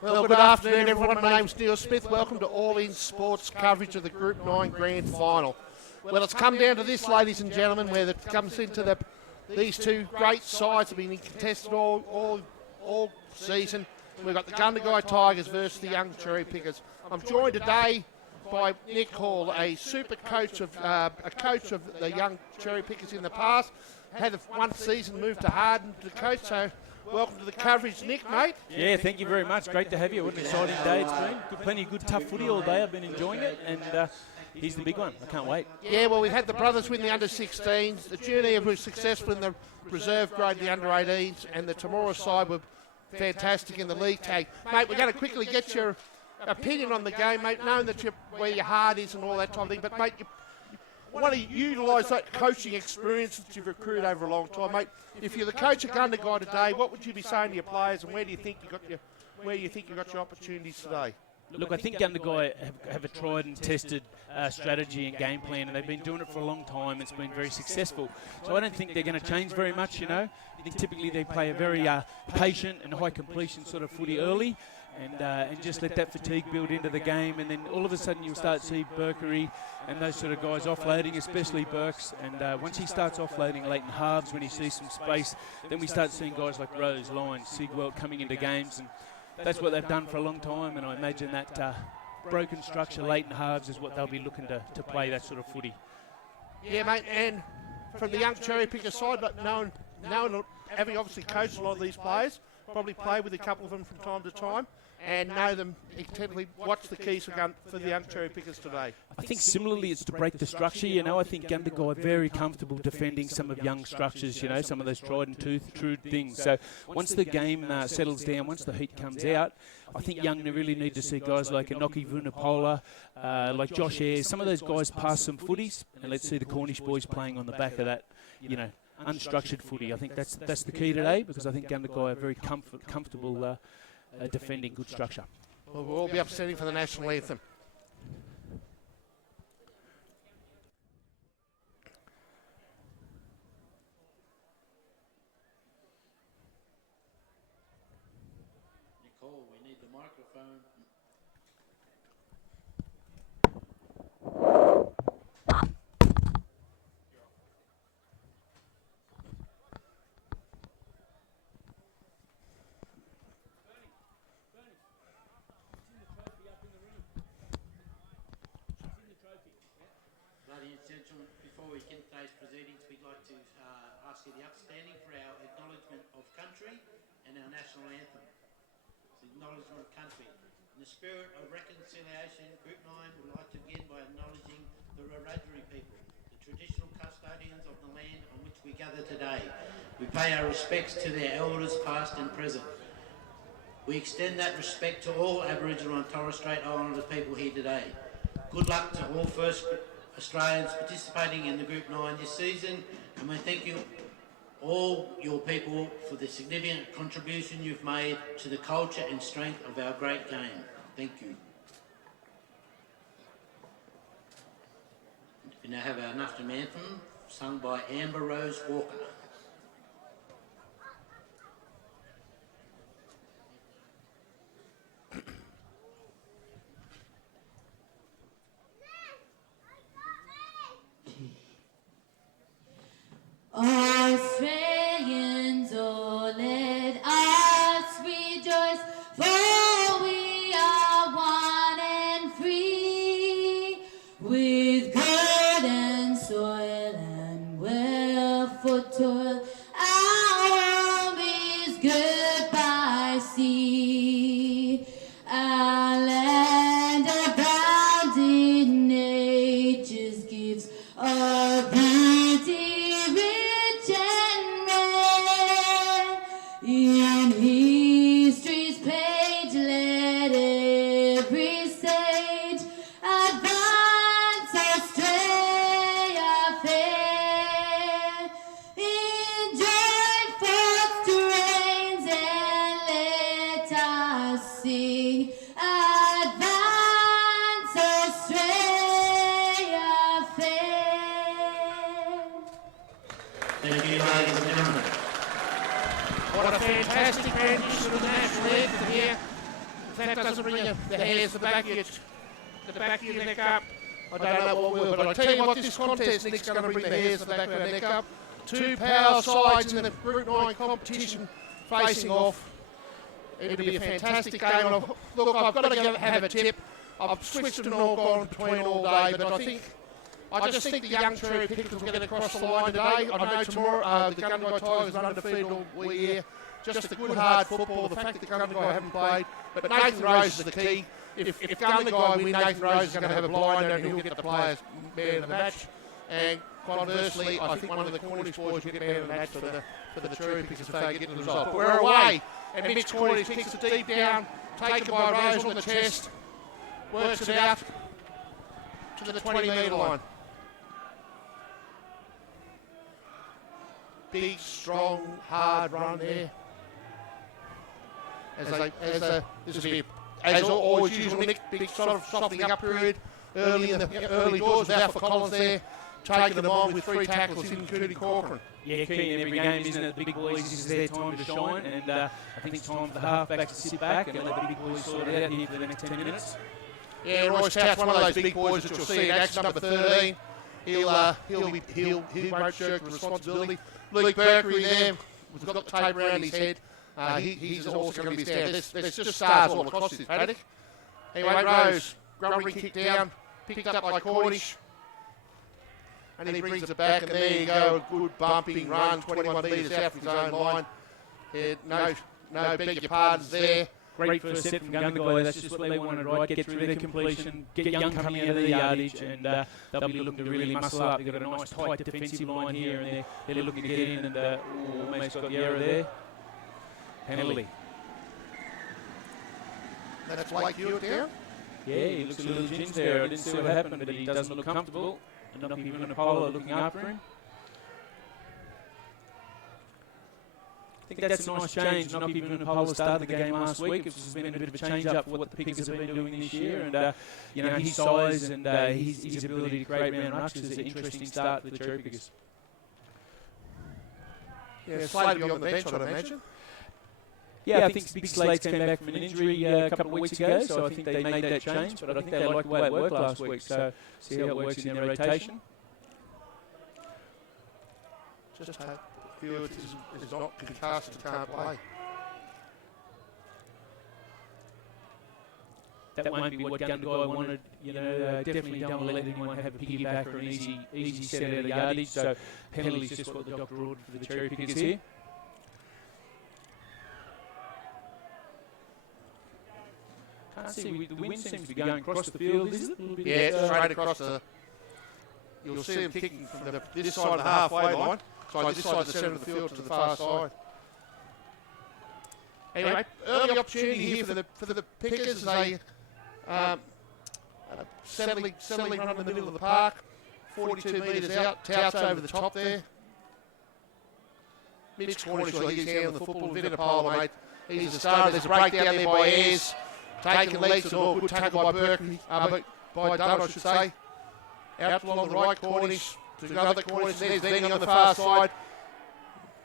Well, good afternoon, everyone. My name's Neil Smith. Welcome to All In Sports coverage of the Group 9 Grand Final. Well, it's come down to this, ladies and gentlemen, where it comes into these two great sides have been contested all season. We've got the Gundagai Tigers versus the young Cherrypickers. I'm joined today by Nick Hall, a super coach of the young Cherrypickers in the past. Had one season moved to Harden to coach, so welcome to the coverage, Nick, mate. Yeah, thank you very much. Great to have you. What an exciting day it's been. Plenty of good, tough footy all day. I've been enjoying it, and here's the big one. I can't wait. Yeah, well, we've had the brothers win the under-16s. The junior was successful in the reserve grade, the under-18s, and the Temora side were fantastic in the league tag. Mate, we're going to quickly get your opinion on the game, mate, knowing that where your heart is and all that type of thing. But, mate, you want to utilise that coaching experience that you've accrued over a long time, mate. If you're the coach of Gundagai today, what would you be saying to your players, and where do you think you got your opportunities today? Look, I think Gundagai have a tried and tested strategy and game plan, and they've been doing it for a long time. It's been very successful. So I don't think they're going to change very much, you know. I think typically they play a very patient and high completion sort of footy early, and just let that fatigue build into the game, and then all of a sudden you'll start to see BERKREY and those sort of guys offloading, especially Burks, and once he starts offloading late in halves when he sees some space, then we start seeing guys like Rose, LYONS, SIEGWALT coming into games, and that's what they've done for a long time, and I imagine that broken structure late in halves is what they'll be looking to play, that sort of footy. Yeah, mate, and from the young Cherrypicker side, but knowing having obviously coached a lot of these players, probably played with a couple of them from time to time, and know them intently. What's the keys for the young Cherrypickers today? I think similarly it's to break the structure. You know, I think Gundagai are very comfortable defending some of young structures, you know, some of those tried and true things. So once the game settles down, once the heat comes out, I think young really need to see guys like Enoki Vunapola, like Josh Ayres, some of those guys pass some footies, and let's see the Cornish boys playing on the back of that, you know, unstructured footy. I think that's the key today, because I think Gundagai are very comfortable defending good structure. Well, we'll all be upsetting for the national anthem. Nicole, we need the microphone. Ladies and gentlemen, before we begin today's proceedings, we'd like to ask you the upstanding for our acknowledgement of country and our national anthem. It's the acknowledgement of country. In the spirit of reconciliation, Group 9 would like to begin by acknowledging the Wiradjuri people, the traditional custodians of the land on which we gather today. We pay our respects to their elders past and present. We extend that respect to all Aboriginal and Torres Strait Islander people here today. Good luck to all First Australians participating in the Group 9 this season, and we thank you all your people for the significant contribution you've made to the culture and strength of our great game. Thank you. We now have our national anthem sung by Amber Rose Walker. Australians, oh, let us rejoice, for we are one and free, with good and soil and wealth for toil. Our home is good by sea, our land abounding nature's gifts of beauty. In history's page, let every sage advance Australia fair. Enjoy forth terrains and let us sing. Advance Australia fair. Thank you, ladies and gentlemen. What a fantastic rendition of the national anthem here that doesn't bring the hairs to the back of your neck up, I don't know what will. But I tell you what, this contest, Nick's going to bring the hairs to the back of our neck up. Two power sides in the Group 9 competition facing off. It'll be a fantastic game. And look, I've got to have a tip. I've switched and all gone between all day, but I just think the young Cherrypickers will get across the line today. I know tomorrow the Gundagai Tigers are undefeated all year. Just the good hard football, the fact that Gundagai haven't played. But Nathan Rose is the key. If Gundagai win, Nathan Rose is going to have a blinder and he'll get the players man of the match. And conversely, I think one of the Cornish boys will get man of the match for the Cherrypickers if they get the result. But we're away, and Mitch Cornish kicks it deep down, taken by Rose on the chest, works it out to the 20-metre line. Big, strong, hard run there. This will be, as always usual, Nick, big sort of softening up period early in the early doors with Afa COLLINS there, taking them on with 3 tackles, including Corcoran. Yeah, key in every game, isn't it? The big boys, this is their time to shine, and I think it's time for the halfbacks to sit back and let the big boys sort it out here for the next 10 minutes. Yeah, Royce TOUT's one of those big boys that you'll see in action, number 13. He won't shirk the responsibility. BERKREY there, has got the tape around his head. He's also going to be standing. There's just stars all across this paddock. Anyway, Rose, grumbling kick down, picked up by Cornish. And he brings it back, and there you go, a good bumping run, 21 metres out from his own line. Yeah, no, beg your pardons there. Great first set from Gundagai, that's just what they wanted, right? Get through their completion, get Young coming out of the yardage, and they'll be looking to really muscle up. They've got a nice tight defensive line here, and they're looking to get in, and almost got the error there. Penalty. That's Blake Hewitt down? Yeah, he looks a little ginger there. I didn't see what happened, but he doesn't look comfortable. And not even Apollo looking after him. I think that's a nice change. Not even Apollo started the game last week. It's just been a bit of a change up for what the Pickers have been doing this year. And his size and his ability to create man rushes is an interesting start for the Cherrypickers. Yeah, Slade will be on the bench, I'd imagine. Yeah, I think Big Slade's came back from an injury a couple of weeks ago, so I think they made that change, but I think they liked the way it worked last week, so see how it works in their rotation. Just hope Hewitt is not concussed and can't play. That won't be what Gundagai wanted, definitely don't let anyone have a piggyback or an easy set out of the yardage, so penalty's just what the doctor ordered for the Cherrypickers here. Can't see, the wind seems to be going across the field, is it? Yeah, straight across you'll see them kicking from this side of the halfway line, so this side of the centre of the field to the far side. Anyway, early opportunity here for the Pickers as they settling run in the middle of the park, 42 metres out, Tout's over the top there. Mitch Cornish will hit his hand on the football, Vinny BROWN, mate. He's the starter, there's a breakdown there by Ayres. Taking legs and all, good tackle by BERKREY, by DUNN I should say. Out along the right, Cornish, to another Cornish, there's Vinny on the far side.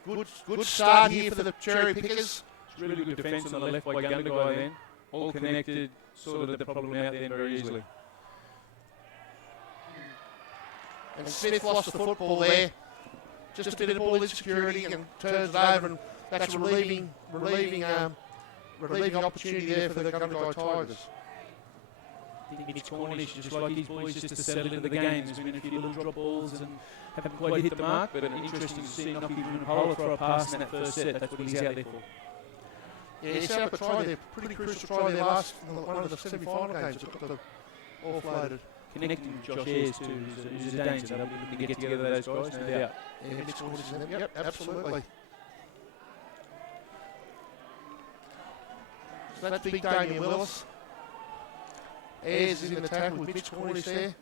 Good start here for the Cherrypickers. It's really good defence on the left by Gundagai then. All connected, sorted the problem out then very easily. And Smith lost the football there. Just a bit of ball insecurity and turns it over, and that's relieving opportunity there for the Gundagai Tigers. I think Mitch Cornish, just like his boys, just to settle into the game. There's been a few little drop balls and haven't quite hit the mark, but interesting to see not giving a hole for a pass in that first set. That's what he's out there for. Yeah, he set up a try there, pretty crucial try there last, one of the semi-final games that got them offloaded. Connecting with Josh Ayres too, who's a danger. They'll be looking to get together, those guys, no doubt. Yeah, Mitch Cornish is in them. Yep, absolutely. So that's big Damian Willis. Ayres is in the tackle with Mitch Cornish there.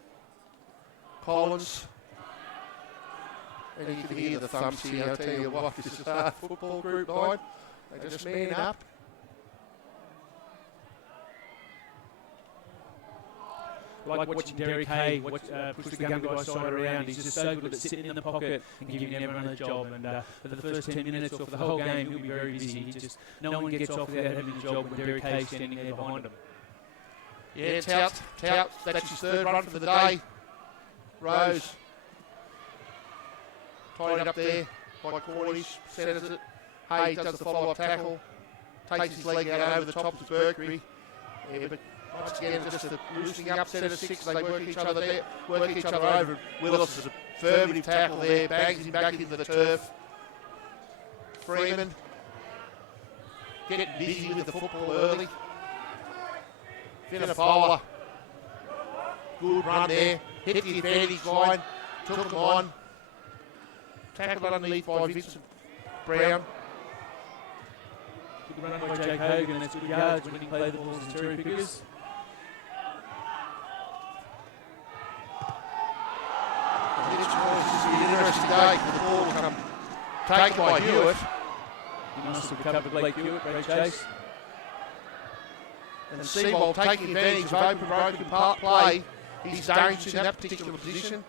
Collins. And you can hear the thumps here. I'll tell you what, this is a football group 9. They just man up. like watching Derek Hay push the Gundagai side around. He's just so good at sitting in the pocket and giving everyone a job. And for the first 10 minutes or for the whole game, he'll be very busy. No one gets off without having a job when Derek Hay's standing there behind him. Yeah, Tout, that's his third run for the day. Rose. Tied it up there by Cornish, centres it. Hay does the follow-up tackle. Takes his leg out over the top of BERKREY. Yeah, but once again, just a loosening up set of six. They work each other over. Willis' affirmative tackle there, bangs him back into the turf. Freeman getting busy with the football early. Finnapola, good run there, hit the advantage line, took him on. Tackled underneath by Vincent Brown. Good run by Jake Hogan, and that's good yards when he played the balls to Cherrypickers. This is an interesting day for the ball to come taken by Hewitt. He must have recovered Blake Hewitt, great chase. And SIEGWALT taking advantage of open broken play. He's dangerous in that particular position.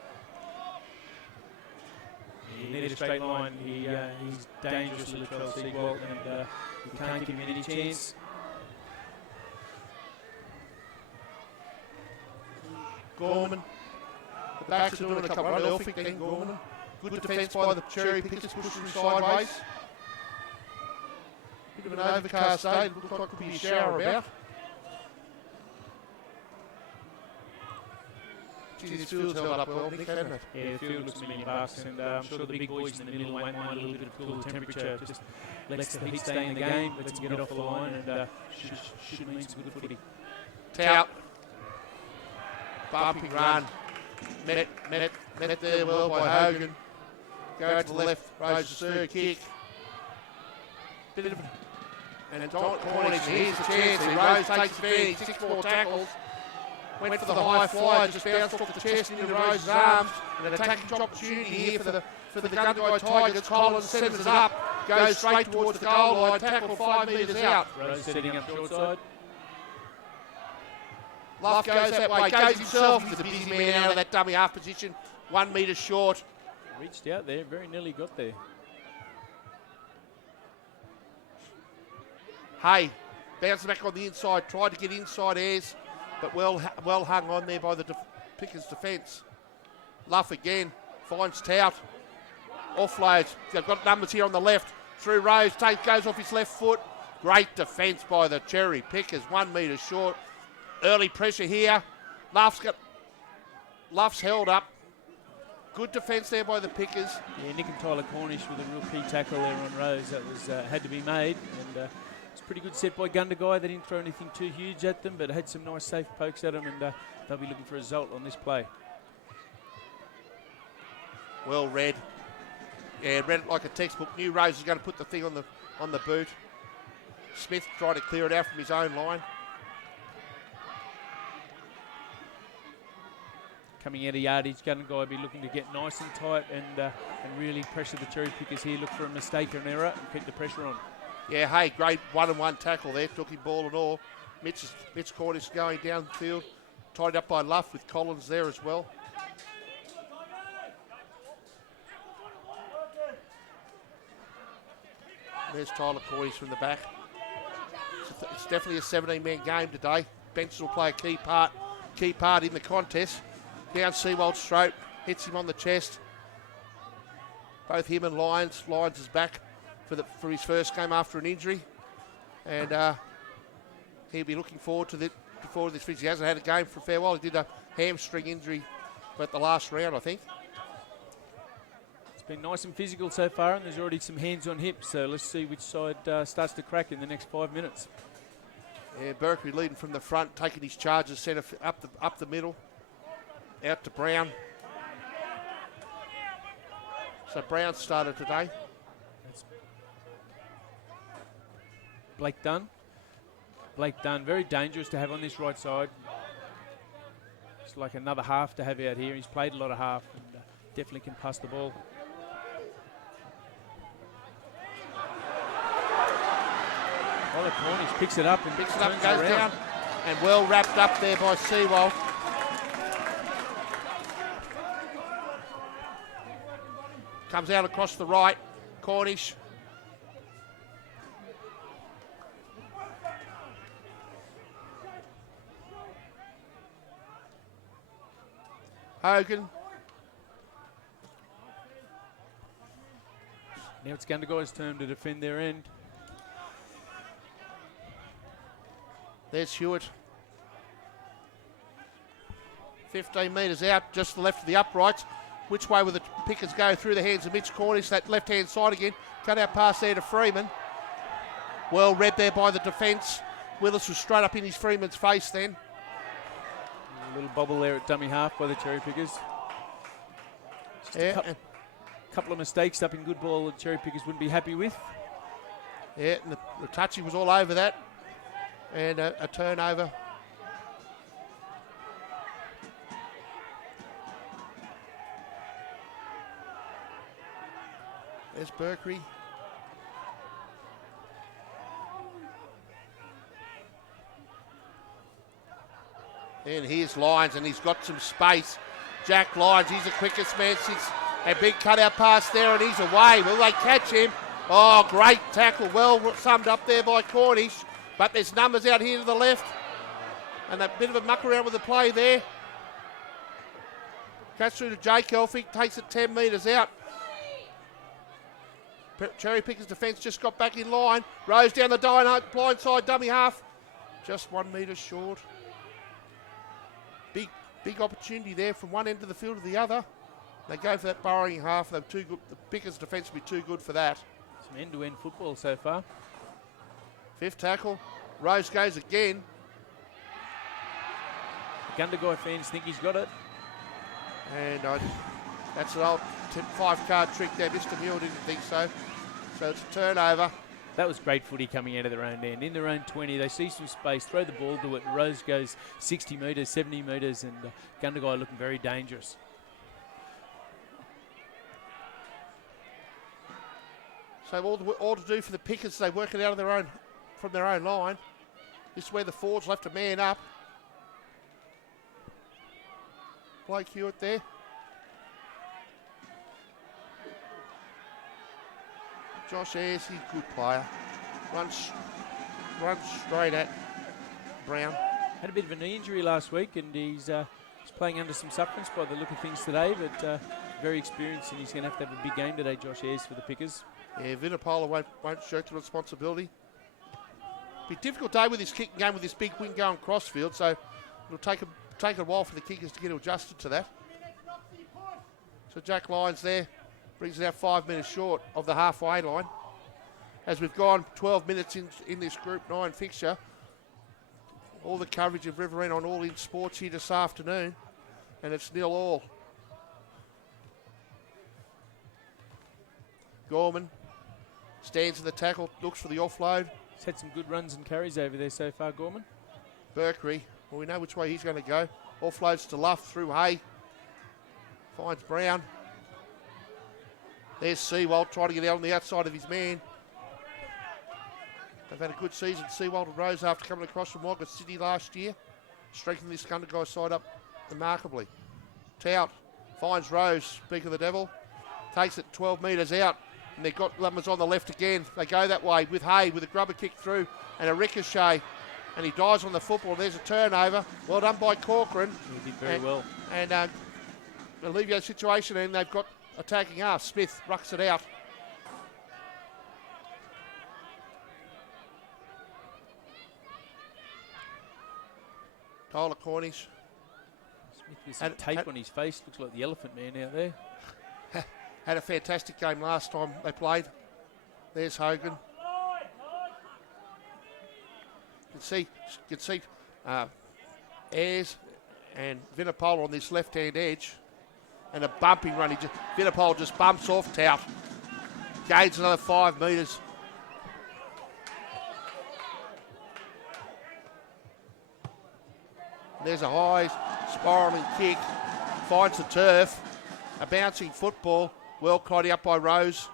He needed a straight line. He's dangerous, Latrell SIEGWALT, and you can't give him any chance. Gorman. The backs are doing a couple of Elphick, then Gorman. Good defence by the Cherrypickers, pushing sideways. Bit of an overcast day. Looks like could be a shower about. Gee, this field's held up well, Nick, hasn't it? Yeah, the field looks a million bucks, and I'm sure the big boys in the middle won't mind a little bit of cooler temperature. Just lets the heat stay in the game, lets them get off the line, and should mean some good footy. Tout. Bumping run. Met it there well by Hogan. Go to the left, Rose's third kick. Bit of and Cornish, here's the chance. Rose takes advantage, 6 more tackles. Went for the high fly, just bounced off the chest into Rose's arms. An attacking opportunity here for the Gundagai Tigers. Collins sends it up, goes straight towards the goal line, tackled 5 metres out. Rose setting up short side. Luff goes that way, goes himself. He's a busy man out of that dummy half position, 1 metre short. Reached out there, very nearly got there. Hay bounced back on the inside, tried to get inside airs, but well hung on there by the Pickers' defence. Luff again, finds Tout, offloads. They've got numbers here on the left. Through Rose, goes off his left foot. Great defence by the Cherrypickers, 1 metre short. Early pressure here. Luff's held up. Good defence there by the Pickers. Yeah, Nick and Tyler Cornish with a real key tackle there on Rose. That was had to be made, and it's a pretty good set by Gundagai. They didn't throw anything too huge at them, but had some nice safe pokes at them, and they'll be looking for a result on this play. Well read. Yeah, read it like a textbook. Knew Rose is going to put the thing on the boot. Smith tried to clear it out from his own line. Coming out of yardage, Gundagai will be looking to get nice and tight and really pressure the Cherrypickers here. Look for a mistake or an error and keep the pressure on. Yeah, hey, great 1-on-1 tackle there. Took him ball and all. Mitch Cornish going downfield. Tied up by Luff with Collins there as well. There's Tyler Cornish from the back. It's definitely a 17-man game today. Benson will play a key part in the contest. Down SIEGWALT's throat, hits him on the chest. Both him and Lyons. Lyons is back for his first game after an injury, and he'll be looking forward to before this finish. He hasn't had a game for a fair while. He did a hamstring injury at the last round, I think. It's been nice and physical so far, and there's already some hands on hips. So let's see which side starts to crack in the next 5 minutes. Yeah, BERKREY leading from the front, taking his charges centre up the middle. Out to Brown. So Brown started today. That's Blake Dunn. Blake Dunn, very dangerous to have on this right side. It's like another half to have out here. He's played a lot of half and definitely can pass the ball. Cornish picks it up and goes down. And well wrapped up there by SIEGWALT. Comes out across the right. Cornish. Hogan. Now it's Gundagai turn to defend their end. There's Hewitt. 15 metres out, just to the left of the uprights. Which way will the Pickers go? Through the hands of Mitch Cornish, that left-hand side again. Cut out pass there to Freeman. Well read there by the defence. Willis was straight up in his Freeman's face then. A little bobble there at dummy half by the Cherrypickers. Just a couple of mistakes up in good ball that Cherrypickers wouldn't be happy with. Yeah, and the touchy was all over that. And a turnover. There's BERKREY. And here's Lyons, and he's got some space. Jack Lyons, he's the quickest man since a big cutout pass there, and he's away. Will they catch him? Oh, great tackle. Well summed up there by Cornish. But there's numbers out here to the left. And a bit of a muck around with the play there. Cuts through to Jake Elphick, takes it 10 metres out. Cherrypickers' defence just got back in line. Rose down the blind side, dummy half. Just 1 metre short. Big opportunity there from one end of the field to the other. They go for that burrowing half. They're too good. The Pickers' defence will be too good for that. Some end-to-end football so far. Fifth tackle. Rose goes again. The Gundagai fans think he's got it. And that's an old 5-card trick there. Mr. Mule didn't think so. So it's a turnover. That was great footy coming out of their own end. In their own 20, they see some space, throw the ball to it, and Rose goes 60 metres, 70 metres, and Gundagai looking very dangerous. So all to do for the Pickers, they work it out of their own, from their own line. This is where the forwards left a man up. Blake Hewitt there. Josh Ayres, he's a good player. Runs straight at Brown. Had a bit of a knee injury last week, and he's playing under some sufferance by the look of things today, but very experienced, and he's going to have a big game today, Josh Ayres, for the Pickers. Yeah, Vinipola won't shirk the responsibility. Be a difficult day with this kicking game with this big wing going crossfield, so it'll take a while for the kickers to get adjusted to that. So Jack Lyons there brings it out 5 minutes short of the halfway line. As we've gone 12 minutes in this Group 9 fixture, all the coverage of Riverend on All In Sports here this afternoon, and it's 0-0. Gorman stands in the tackle, looks for the offload. He's had some good runs and carries over there so far, Gorman. BERKREY, well, we know which way he's going to go. Offloads to Luff through Hay. Finds Brown. There's SIEGWALT trying to get out on the outside of his man. They've had a good season, SIEGWALT and Rose, after coming across from Wagga City last year. Strengthening this Gundagai side up remarkably. Tout finds Rose, speak of the devil. Takes it 12 metres out. And they've got numbers on the left again. They go that way with Hay, with a grubber kick through and a ricochet. And he dies on the football. There's a turnover. Well done by Corcoran. He did very well. And alleviate the situation, and they've got attacking half. Smith rucks it out. Tyler Cornish. Smith with some tape on his face. Looks like the elephant man out there. Had a fantastic game last time they played. There's Hogan. You can see Ayres and Vinipola on this left-hand edge. And a bumping run. Vinipola just bumps off Tout. Gains another 5 metres. There's a high spiralling kick. Finds the turf. A bouncing football. Well caught up by Rose.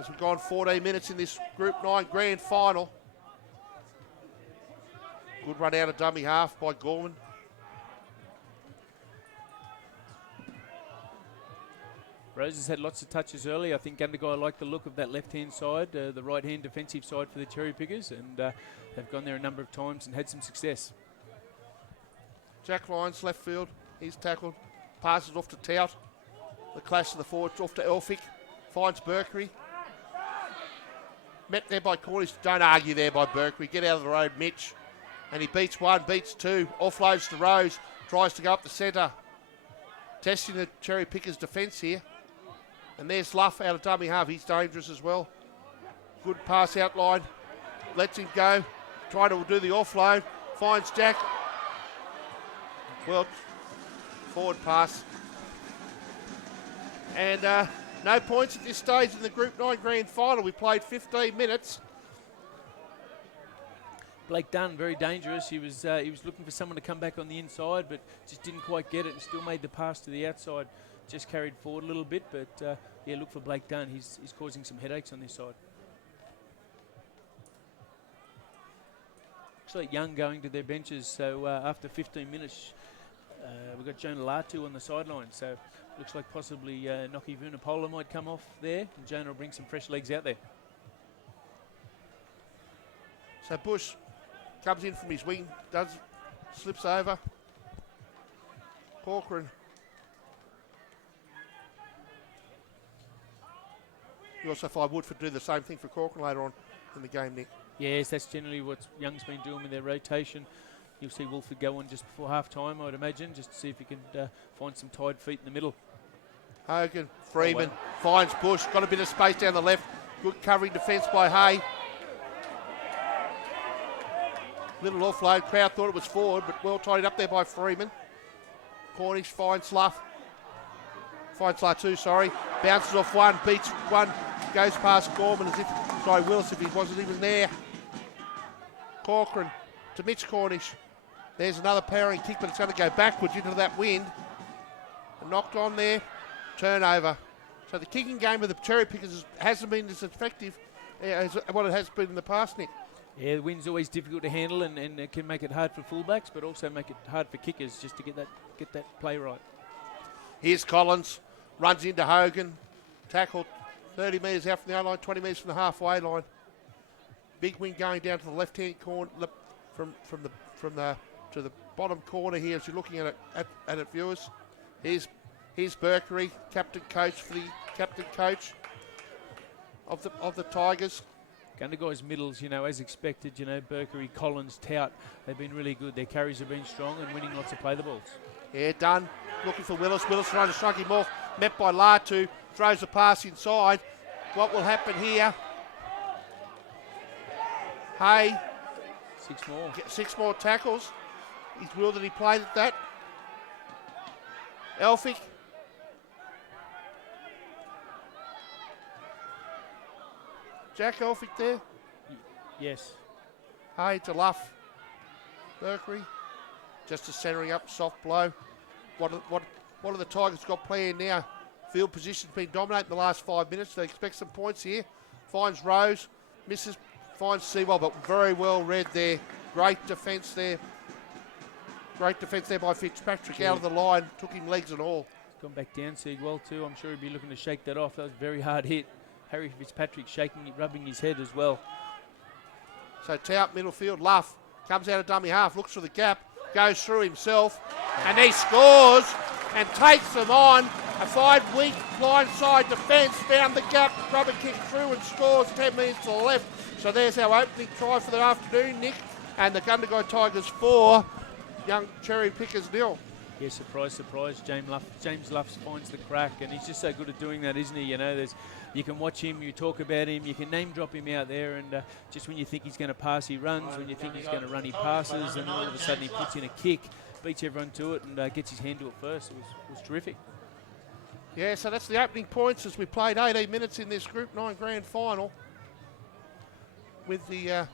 As we've gone 14 minutes in this Group 9 Grand Final. Good run out of dummy half by Gorman. Rose has had lots of touches early. I think Gundagai liked the look of that left-hand side, the right-hand defensive side for the Cherrypickers, and they've gone there a number of times and had some success. Jack Lyons, left field. He's tackled. Passes off to Tout. The clash of the forwards off to Elphick. Finds BERKREY. Met there by Cornish. Don't argue there by BERKREY. Get out of the road, Mitch. And he beats one, beats two. Offloads to Rose. Tries to go up the centre. Testing the Cherrypickers' defence here. And there's Luff out of dummy half. He's dangerous as well. Good pass outline. Lets him go. Trying to do the offload. Finds Jack. Well, forward pass. And no points at this stage in the Group 9 Grand Final. We played 15 minutes. Blake Dunn, very dangerous. He was looking for someone to come back on the inside, but just didn't quite get it and still made the pass to the outside. Just carried forward a little bit, but yeah, look for Blake Dunn. He's causing some headaches on this side. Looks like Young going to their benches, so after 15 minutes, we've got Jonah Latu on the sideline, so looks like possibly Noki Vunapola might come off there, and Jonah will bring some fresh legs out there. So Bush comes in from his wing, slips over. Corcoran. You also find Woodford do the same thing for Corcoran later on in the game, Nick. Yes, that's generally what Young's been doing with their rotation. You'll see Wolford go on just before half-time, I would imagine, just to see if he can find some tied feet in the middle. Hogan, Freeman, finds Bush, got a bit of space down the left. Good covering defence by Hay. Little offload, crowd thought it was forward, but well tidied up there by Freeman. Cornish finds Luff. Finds Latu, sorry. Bounces off one, beats one, goes past Gorman as if, sorry, Willis if he wasn't even there. Corcoran to Mitch Cornish. There's another powering kick, but it's going to go backwards into that wind. And knocked on there. Turnover. So the kicking game of the Cherrypickers hasn't been as effective as what it has been in the past, Nick. Yeah, the wind's always difficult to handle, and it can make it hard for fullbacks, but also make it hard for kickers just to get that play right. Here's Collins, runs into Hogan, tackled 30 metres out from the O-line, 20 metres from the halfway line. Big wing going down to the left-hand corner, from the bottom corner here as you're looking at it, viewers. Here's BERKREY, captain coach of the Tigers. Gundagai's middles, as expected, BERKREY, Collins, Tout, they've been really good. Their carries have been strong and winning lots of play the balls. Yeah, Dunn looking for Willis. Willis trying to shrug him off. Met by Latu, throws a pass inside. What will happen here? Hay. 6 more. 6 more tackles. He's willed that he played at that. Elphick. Jack Elphick there. Yes. Hay to Luff. BERKREY. Just a centering up, soft blow. What have the Tigers got playing now? Field position's been dominating the last 5 minutes. They expect some points here. Finds Rose. Misses. Finds SIEGWALT, but very well read there. Great defence there. Great defence there by Fitzpatrick out of the line. Took him legs and all. Gone back down, SIEGWALT too. I'm sure he'd be looking to shake that off. That was a very hard hit. Harry Fitzpatrick rubbing his head as well. So Tout middle field. Luff comes out of dummy half, looks for the gap, goes through himself, and he scores and takes them on. A 5 weak blindside defence, found the gap, rubber kick through and scores 10 metres to the left. So there's our opening try for the afternoon, Nick, and the Gundagai Tigers 4, Young Cherrypickers 0. Yeah, surprise, surprise. James Luff finds the crack, and he's just so good at doing that, isn't he? You can watch him, you talk about him, you can name drop him out there, and just when you think he's going to pass, he runs. When you think he's going to run, he passes, and all of a sudden he puts in a kick, beats everyone to it, and gets his hand to it first. It was terrific. Yeah, so that's the opening points as we played 18 minutes in this Group 9 Grand Final with the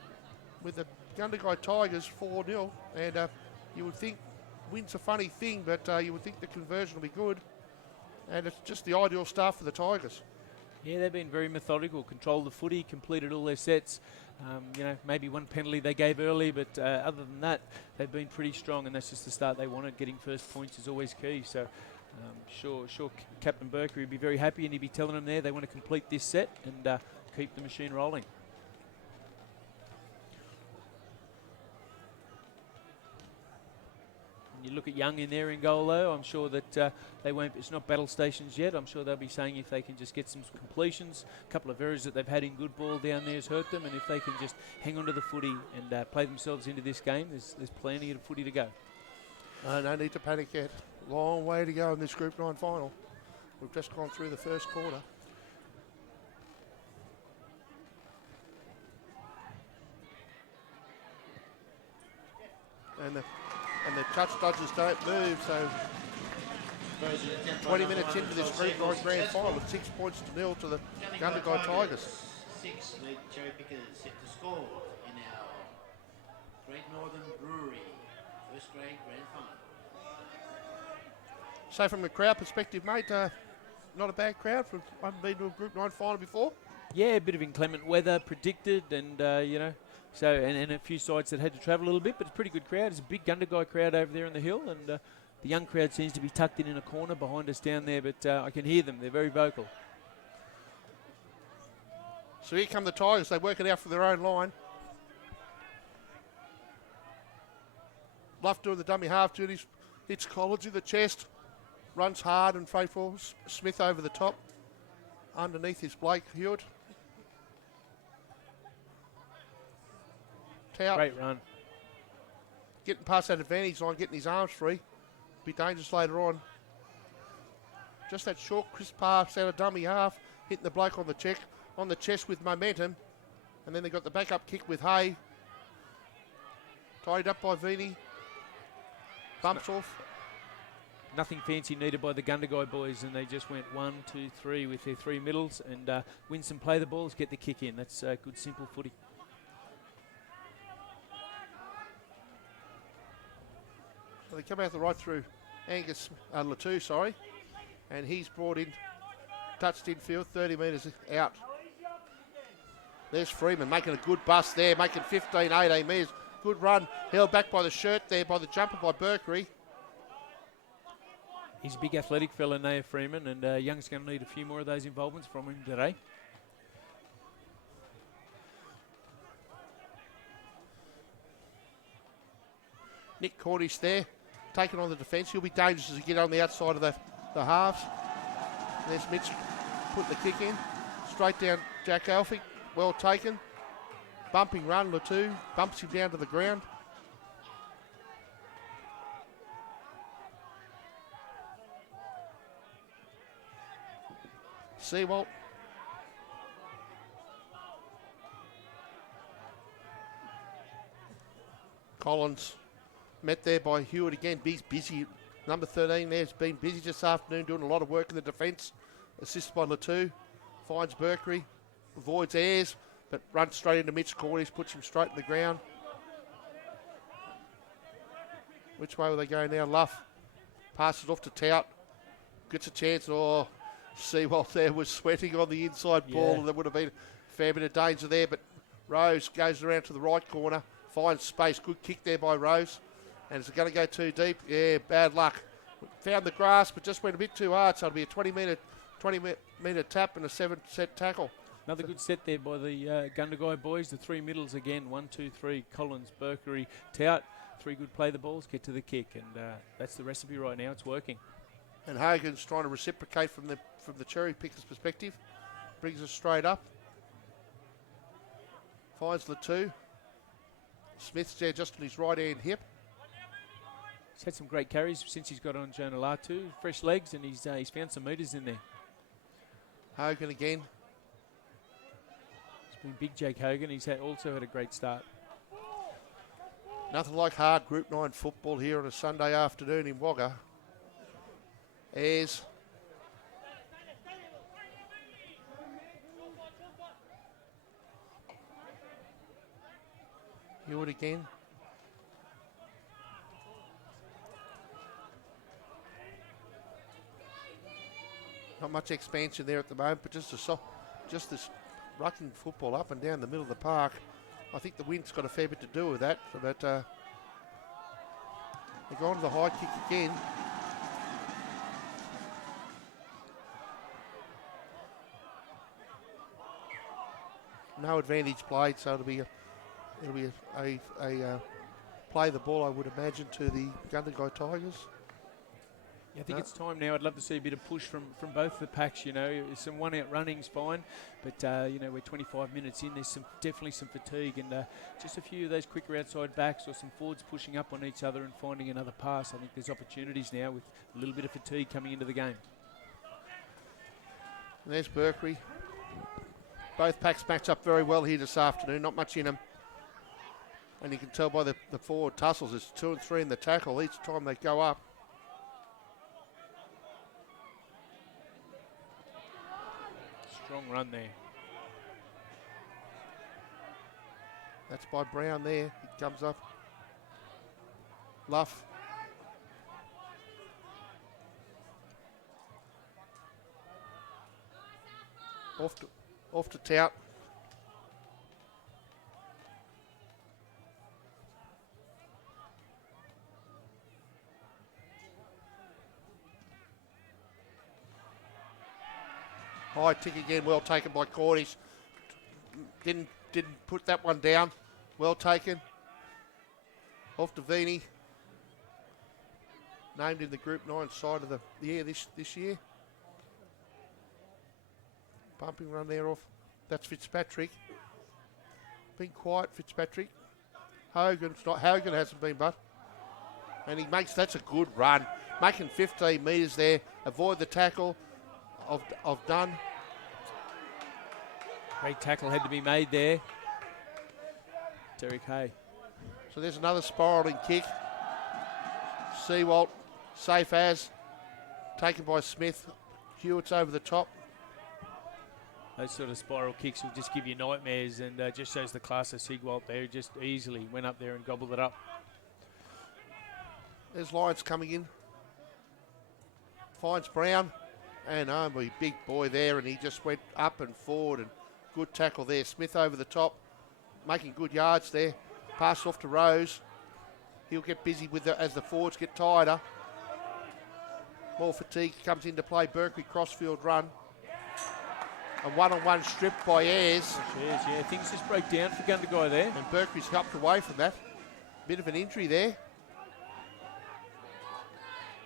Gundagai Tigers 4-0, and you would think win's a funny thing, but you would think the conversion will be good, and it's just the ideal start for the Tigers. Yeah, they've been very methodical, controlled the footy, completed all their sets. Maybe one penalty they gave early, but other than that, they've been pretty strong, and that's just the start they wanted. Getting first points is always key. So Sure, Captain BERKREY would be very happy, and he'd be telling them there they want to complete this set and keep the machine rolling. And you look at Young in there in goal, though. I'm sure that they won't. It's not battle stations yet. I'm sure they'll be saying if they can just get some completions, a couple of errors that they've had in good ball down there has hurt them, and if they can just hang on to the footy and play themselves into this game, there's plenty of footy to go. No need to panic yet. Long way to go in this Group 9 final. We've just gone through the first quarter. And the touch dodgers don't move, so 20 minutes into this Group 9 grand final with 6 points to 0 to the Gundagai Tigers. 6 lead Cherrypickers set to score in our Great Northern Brewery first grade grand final. So from a crowd perspective, mate, not a bad crowd. I haven't been to a Group 9 final before. Yeah, a bit of inclement weather predicted, and you know, so and a few sides that had to travel a little bit, but it's a pretty good crowd. It's a big Gundagai crowd over there on the hill, and the young crowd seems to be tucked in a corner behind us down there, but I can hear them. They're very vocal. So here come the Tigers. They work it out for their own line. Luff doing the dummy half duties. Hits Collins in the chest. Runs hard and faithful. Smith over the top. Underneath is Blake Hewitt. Tout. Great run. Getting past that advantage line, getting his arms free. Be dangerous later on. Just that short, crisp pass out of dummy half. Hitting the bloke on the chest with momentum. And then they got the backup kick with Hay. Tied up by Vinny. Bumps off. Nothing fancy needed by the Gundagai boys, and they just went 1, 2, 3 with their 3 middles, and Winston play the balls, get the kick in. That's good, simple footy. So they come out the right through Angus Latou, sorry, and he's brought in, touched in field, 30 metres out. There's Freeman making a good bust there, making 15, 18 metres. Good run, held back by the shirt there, by the jumper by BERKREY. He's a big athletic fella, Naya Freeman, and Young's going to need a few more of those involvements from him today. Nick Cornish there, taking on the defence. He'll be dangerous as he get on the outside of the halves. There's Mitch putting the kick in. Straight down Jack Elphick, well taken. Bumping run, Latou bumps him down to the ground. SIEGWALT. Collins met there by Hewitt again. He's busy. Number 13 there's been busy this afternoon, doing a lot of work in the defence. Assisted by Latou. Finds BERKREY. Avoids Ayres, but runs straight into Mitch Cornish, puts him straight to the ground. Which way will they go now? Luff passes off to Tout. Gets a chance. Oh, SIEGWALT there was sweating on the inside ball. There would have been a fair bit of danger there, but Rose goes around to the right corner, finds space. Good kick there by Rose. And is it going to go too deep? Yeah, bad luck. Found the grass, but just went a bit too hard, so it'll be a 20-metre tap and a 7-set tackle. Another good set there by the Gundagai boys. The 3 middles again, 1, 2, 3. Collins, BERKREY, Tout. 3 good play the balls, get to the kick, and that's the recipe right now. It's working. And Hogan's trying to reciprocate from the Cherrypickers' perspective. Brings us straight up. Finds Latou. Smith's there just on his right-hand hip. He's had some great carries since he's got on Jonah Latou. Fresh legs, and he's found some metres in there. Hogan again. It's been big Jake Hogan. He's also had a great start. Nothing like hard Group 9 football here on a Sunday afternoon in Wagga. Ayres. Hewitt again. Not much expansion there at the moment, but just this rucking football up and down the middle of the park. I think the wind's got a fair bit to do with that. But they go on to the high kick again. no advantage played, so it'll be a play the ball, I would imagine, to the Gundagai Tigers. Yeah, I think it's time now. I'd love to see a bit of push from both the packs, you know. Some one-out running's fine, but, you know, we're 25 minutes in. There's definitely some fatigue, and just a few of those quicker outside backs or some forwards pushing up on each other and finding another pass. I think there's opportunities now with a little bit of fatigue coming into the game. And there's BERKREY. Both packs match up very well here this afternoon. Not much in them. And you can tell by the forward tussles, there's 2 and 3 in the tackle each time they go up. Strong run there. That's by Brown there. He comes up. Luff. Off to Tout. High tick again, well taken by Cornish. Didn't put that one down. Well taken. Off to Vinny. Named in the Group 9 side of the year this year. Pumping run there off. That's Fitzpatrick. Been quiet, Fitzpatrick. Hogan hasn't been, but. And he makes, that's a good run. Making 15 metres there. Avoid the tackle of DUNN. Great tackle had to be made there. Derek Hay. So there's another spiralling kick. SIEGWALT, safe as. Taken by Smith. Hewitt's over the top. Those sort of spiral kicks will just give you nightmares, and just shows the class of SIEGWALT there. Just easily went up there and gobbled it up. There's Lyons coming in. Finds Brown. And only big boy there, and he just went up and forward, and good tackle there. Smith over the top, making good yards there. Pass off to Rose. He'll get busy with as the forwards get tireder. More fatigue comes into play. BERKREY crossfield run. A one-on-one strip by Ayres. Yeah, things just broke down for Gundagai there. And BERKREY's hopped away from that. Bit of an injury there.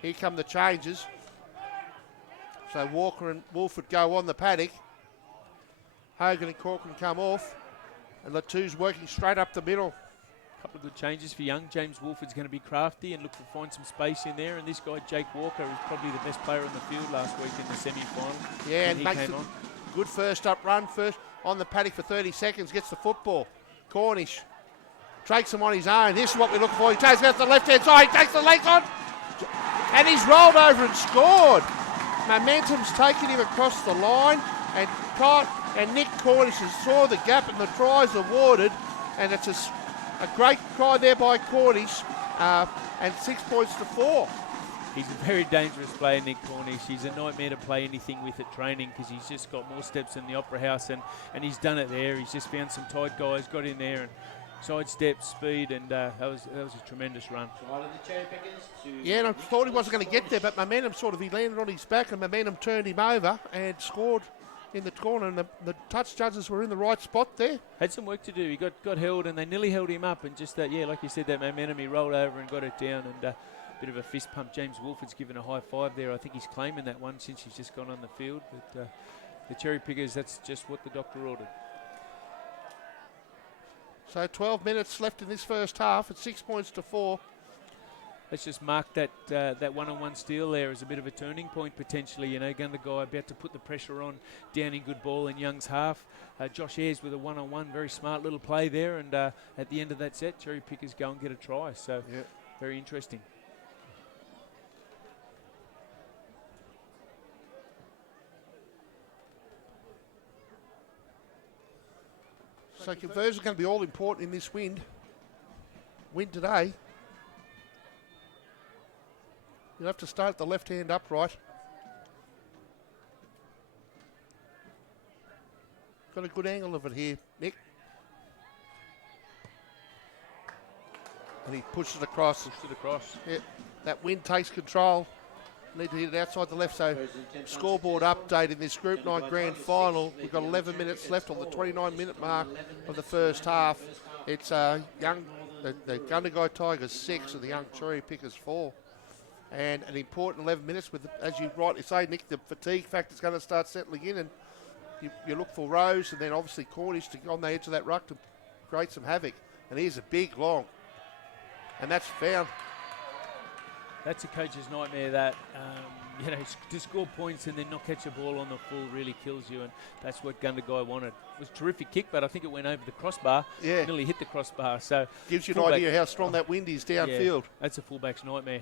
Here come the changes. So Walker and Wolford go on the paddock. Hogan and Corcoran come off. And Latou's working straight up the middle. A couple of good changes for young. James Wolford's going to be crafty and look to find some space in there. And this guy, Jake Walker, is probably the best player on the field last week in the semi-final. Yeah, and makes a good first up run. First on the paddock for 30 seconds. Gets the football. Cornish takes him on his own. This is what we're looking for. He takes it out to the left-hand side. He takes the legs on. And he's rolled over and scored. Momentum's taken him across the line, and Nick Cornish saw the gap, and the try's awarded, and it's a great try there by Cornish, and 6 points to 4. He's a very dangerous player, Nick Cornish. He's a nightmare to play anything with at training because he's just got more steps than the Opera House, and he's done it there. He's just found some tight guys, got in there, and sidestep, speed, and that was a tremendous run. Yeah, and I thought he wasn't going to get there, but momentum he landed on his back, and momentum turned him over and scored in the corner, and the touch judges were in the right spot there. Had some work to do. He got held, and they nearly held him up, and just that, yeah, like you said, that momentum, he rolled over and got it down, and a bit of a fist pump. James Wolford's given a high five there. I think he's claiming that one since he's just gone on the field, but the Cherrypickers, that's just what the doctor ordered. So 12 minutes left in this first half. It's 6 points to 4. Let's just mark that one-on-one steal there as a bit of a turning point potentially. You know, Gundagai about to put the pressure on down in good ball in Young's half. Josh Ayres with a one-on-one, very smart little play there. And at the end of that set, Cherrypickers go and get a try. So very interesting. So conversion's going to be all important in this win today. You'll have to start at the left hand upright. Got a good angle of it here, Nick. And he pushes it across. Pushed it across. Yeah, that wind takes control. Need to hit it outside the left. So scoreboard update in this Group 9 Grand Final. We've got 11 minutes left on the 29-minute mark of the first half. It's the Gundagai Tigers 6 and the young Cherrypickers 4. And an important 11 minutes with, as you rightly say, Nick, the fatigue factor is going to start settling in, and you look for Rose and then obviously Cornish to on the edge of that ruck to create some havoc. And here's a big long. And that's found. That's a coach's nightmare, that, to score points and then not catch a ball on the full really kills you, and that's what Gundagai wanted. It was a terrific kick, but I think it went over the crossbar. Yeah. Nearly hit the crossbar. So gives you an idea how strong that wind is downfield. Yeah, that's a fullback's nightmare.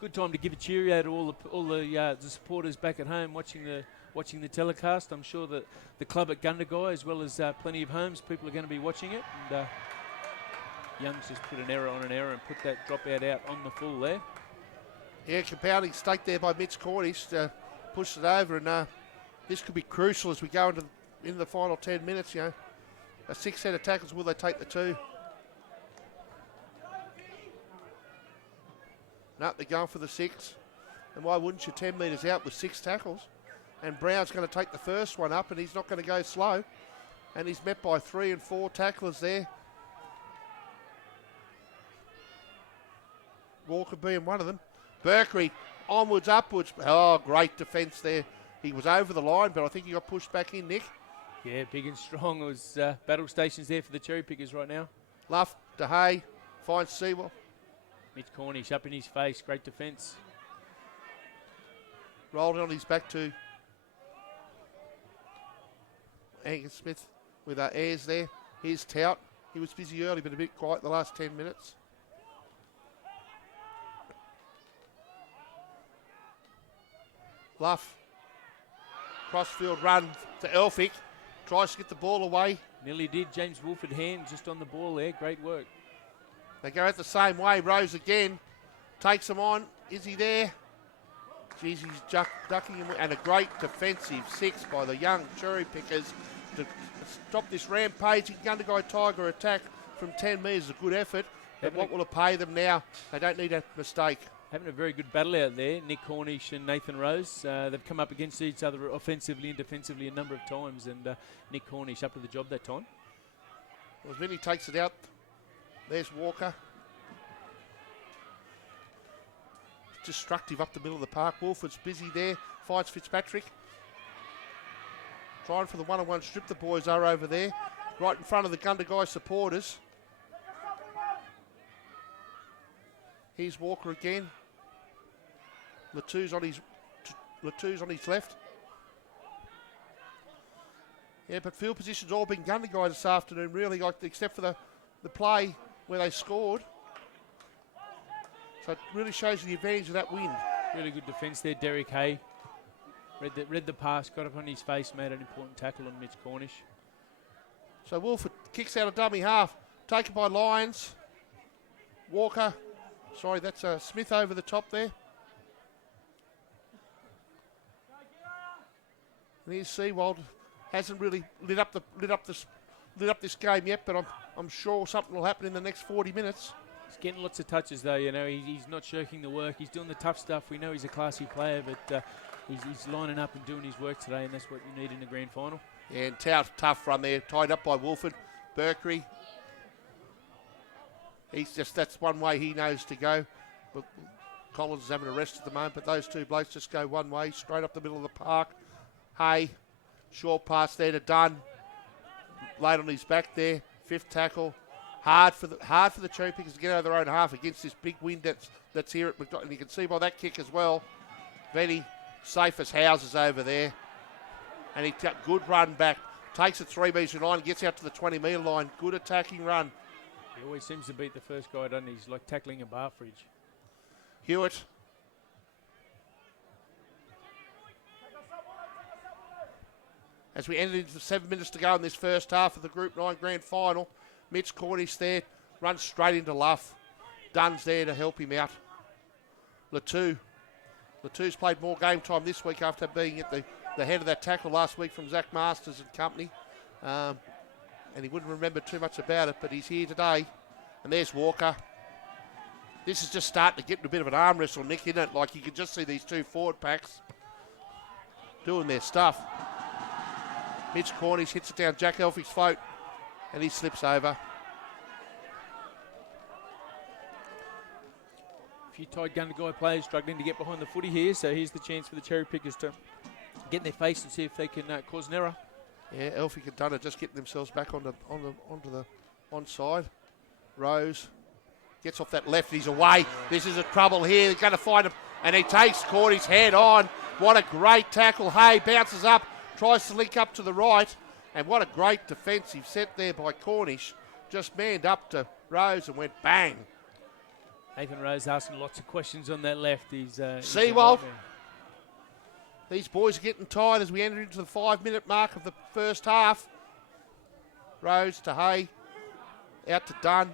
Good time to give a cheerio to all the supporters back at home watching the telecast. I'm sure that the club at Gundagai, as well as plenty of homes, people are going to be watching it. And Young's just put an error on an error and put that dropout out on the full there. Yeah, compounding stake there by Mitch Cornish to push it over, and this could be crucial as we go into the final 10 minutes. A 6 set of tackles, will they take the 2? No, they're going for the 6. And why wouldn't you? 10 metres out with 6 tackles. And Brown's going to take the first one up, and he's not going to go slow. And he's met by 3 and 4 tacklers there. Walker being one of them. BERKREY, onwards, upwards. Oh, great defence there. He was over the line, but I think he got pushed back in, Nick. Yeah, big and strong. It was battle stations there for the Cherrypickers right now. Luff, DeHay, finds SIEGWALT. Mitch Cornish up in his face. Great defence. Rolled on his back to Angus Smith with Ayres there. Here's Tout. He was busy early, but a bit quiet the last 10 minutes. Luff. Crossfield run to Elphick. Tries to get the ball away. Nearly did. James Wolford hand just on the ball there. Great work. They go out the same way. Rose again. Takes him on. Is he there? Geez, he's ducking him. And a great defensive 6 by the young Cherrypickers to stop this rampaging Gundagai Tiger attack from 10 metres. A good effort. But what will it pay them now? They don't need a mistake. Having a very good battle out there, Nick Cornish and Nathan Rose. They've come up against each other offensively and defensively a number of times, and Nick Cornish up to the job that time. Well, Vinny takes it out. There's Walker. Destructive up the middle of the park. Wolford's busy there. Finds Fitzpatrick. Trying for the one-on-one strip. The boys are over there. Right in front of the Gundagai supporters. Here's Walker again. Latou's on his left. Yeah, but field position's all been Gundagai this afternoon, really, except for the play where they scored. So it really shows the advantage of that wind. Really good defence there, Derek Hay. Read the pass, got up on his face, made an important tackle on Mitch Cornish. So Wolford kicks out a dummy half, taken by Lyons. Walker, sorry, that's Smith over the top there. And here's SIEGWALT. Hasn't really lit up this game yet, but I'm sure something will happen in the next 40 minutes. He's getting lots of touches though, he's not shirking the work. He's doing the tough stuff. We know he's a classy player, but he's lining up and doing his work today, and that's what you need in the grand final. Yeah, and Tout, tough run there, tied up by Wolford. BERKREY. That's one way he knows to go. But Collins is having a rest at the moment, but those two blokes just go one way, straight up the middle of the park. Hay, short pass there to Dunn. Laid on his back there, 5th tackle. Hard for the Cherrypickers to get out of their own half against this big wind that's here at McDonald. And you can see by that kick as well. Vinny, safe as houses over there. And he got good run back. Takes a 3 metre line, gets out to the 20 metre line. Good attacking run. He always seems to beat the first guy, doesn't he? He's like tackling a bar fridge. Hewitt. As we enter into 7 minutes to go in this first half of the Group 9 Grand Final. Mitch Cornish there, runs straight into Luff. Dunn's there to help him out. Latou's played more game time this week after being at the head of that tackle last week from Zach Masters and company. And he wouldn't remember too much about it, but he's here today. And there's Walker. This is just starting to get in a bit of an arm wrestle, Nick, isn't it? Like you can just see these two forward packs doing their stuff. Mitch Cornish hits it down Jack Elphick's throat, and he slips over. A few tight Gundagai players struggling to get behind the footy here, so here's the chance for the Cherrypickers to get in their face and see if they can cause an error. Yeah, Elphick and Dunn are just getting themselves back onto the onside. Rose gets off that left, he's away. This is a trouble here, they're going to find him, and he takes Cordy's head on. What a great tackle. Hay bounces up, tries to link up to the right, and what a great defensive set there by Cornish. Just manned up to Rose and went bang. Nathan Rose asking lots of questions on that left. He's SIEGWALT. These boys are getting tired as we enter into the 5-minute mark of the first half. Rose to Hay, out to Dunn.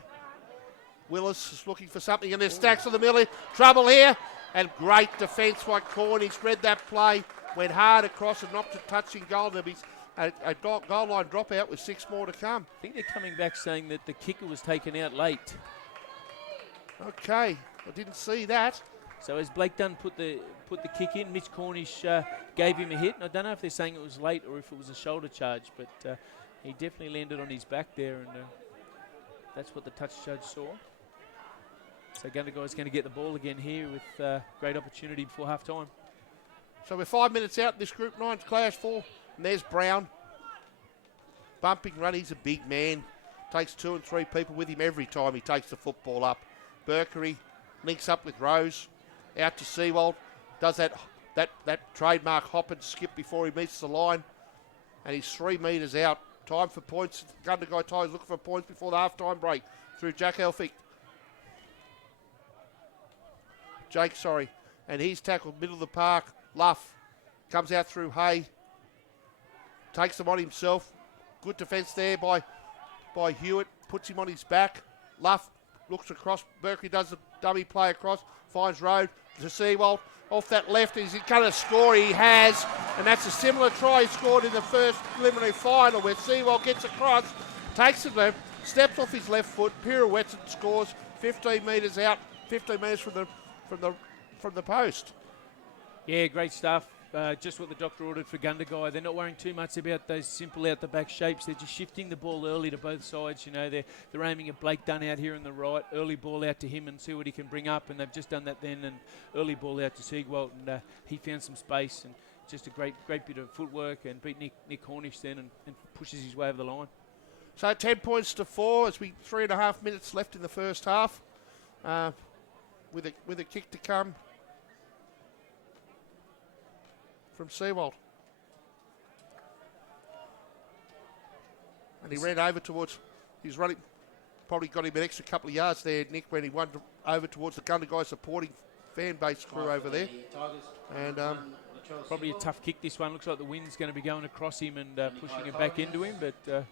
Willis is looking for something, and there's Stacks on the middle. Trouble here, and great defence by Cornish. Read that play, went hard across and knocked it touching goal. There'll be a goal line dropout with 6 more to come. I think they're coming back saying that the kicker was taken out late. Okay, I didn't see that. So as Blake Dunn put the kick in, Mitch Cornish gave him a hit. And I don't know if they're saying it was late or if it was a shoulder charge, but he definitely landed on his back there, and that's what the touch judge saw. So Gundagai's going to get the ball again here with great opportunity before half time. So we're 5 minutes out in this Group 9 Clash 4. And there's Brown. Bumping run, he's a big man. Takes 2 and 3 people with him every time he takes the football up. BERKREY links up with Rose. Out to SIEGWALT. Does that trademark hop and skip before he meets the line. And he's 3 metres out. Time for points. Gundagai Tigers looking for points before the half-time break. Through Jack Elphick. Jake, sorry. And he's tackled middle of the park. Luff comes out through Hay. Takes them on himself. Good defence there by Hewitt. Puts him on his back. Luff looks across. BERKREY does the dummy play across. Finds Road to SIEGWALT. Off that left. Is he going to score? He has. And that's a similar try he scored in the first preliminary final where SIEGWALT gets across. Takes it left. Steps off his left foot. Pirouettes and scores. 15 metres out. 15 metres from the post. Yeah, great stuff. Just what the doctor ordered for Gundagai. They're not worrying too much about those simple out-the-back shapes. They're just shifting the ball early to both sides. You know, they're aiming at Blake Dunn out here on the right. Early ball out to him and see what he can bring up. And they've just done that then. And early ball out to SIEGWALT. And he found some space. And just a great bit of footwork. And beat Nick Cornish then and pushes his way over the line. So 10 points to 4 as we 3.5 minutes left in the first half. With a kick to come from SIEGWALT. And he ran over towards, he's running, probably got him an extra couple of yards there, Nick, when he went over towards the Gundagai supporting fan base crew over there. And probably a tough kick this one. Looks like the wind's going to be going across him and pushing him back into him, but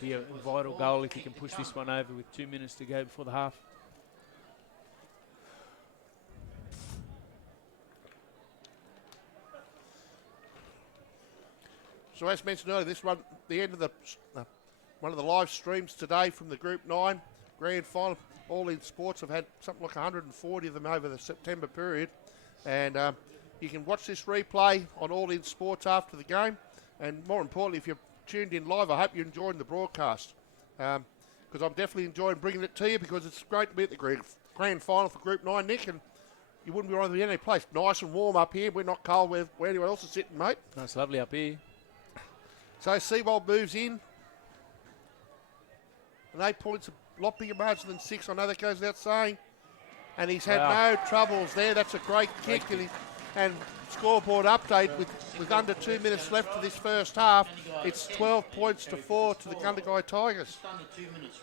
be a vital goal if he can push this one over with 2 minutes to go before the half. So as mentioned earlier, this one, the end of the one of the live streams today from the Group 9 Grand Final. All in Sports have had something like 140 of them over the September period. And you can watch this replay on All In Sports after the game. And more importantly, if you're tuned in live, I hope you're enjoying the broadcast. Because I'm definitely enjoying bringing it to you because it's great to be at the Grand Final for Group 9, Nick. And you wouldn't be right in any place. Nice and warm up here. We're not cold where anyone else is sitting, mate. No, it's lovely up here. So SIEGWALT moves in. And 8 points, a lot bigger margin than 6. I know that goes without saying. And he's had no troubles there. That's a great kick. And scoreboard update with under 2 minutes left to this first half. It's 12 points to 4 to the Gundagai Tigers.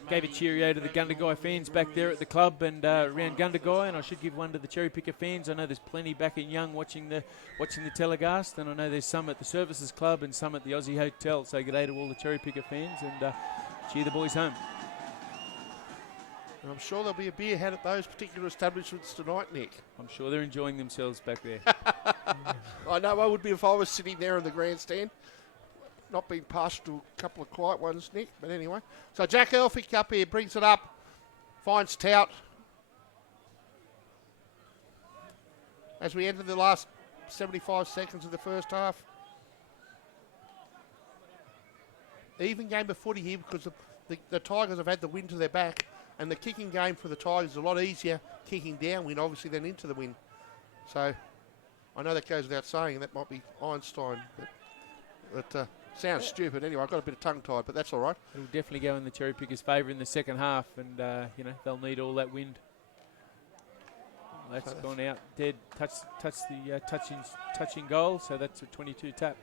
Gave a cheerio to the Gundagai fans back there at the club and around Gundagai, and I should give one to the Cherrypicker fans. I know there's plenty back in Young watching the telecast, and I know there's some at the Services Club and some at the Aussie Hotel. So good day to all the Cherrypicker fans and cheer the boys home. And I'm sure there'll be a beer had at those particular establishments tonight, Nick. I'm sure they're enjoying themselves back there. I know I would be if I was sitting there in the grandstand. Not being passed to a couple of quiet ones, Nick, but anyway. So Jack Elphick up here brings it up, finds Tout, as we enter the last 75 seconds of the first half. Even game of footy here because the Tigers have had the wind to their back, and the kicking game for the Tigers is a lot easier kicking downwind, obviously, than into the wind. So I know that goes without saying, that might be Einstein, but sounds stupid anyway. I've got a bit of tongue-tied, but that's all right. It'll definitely go in the Cherrypickers' favour in the second half, and they'll need all that wind. That's gone out dead. Touching goal, so that's a 22 tap.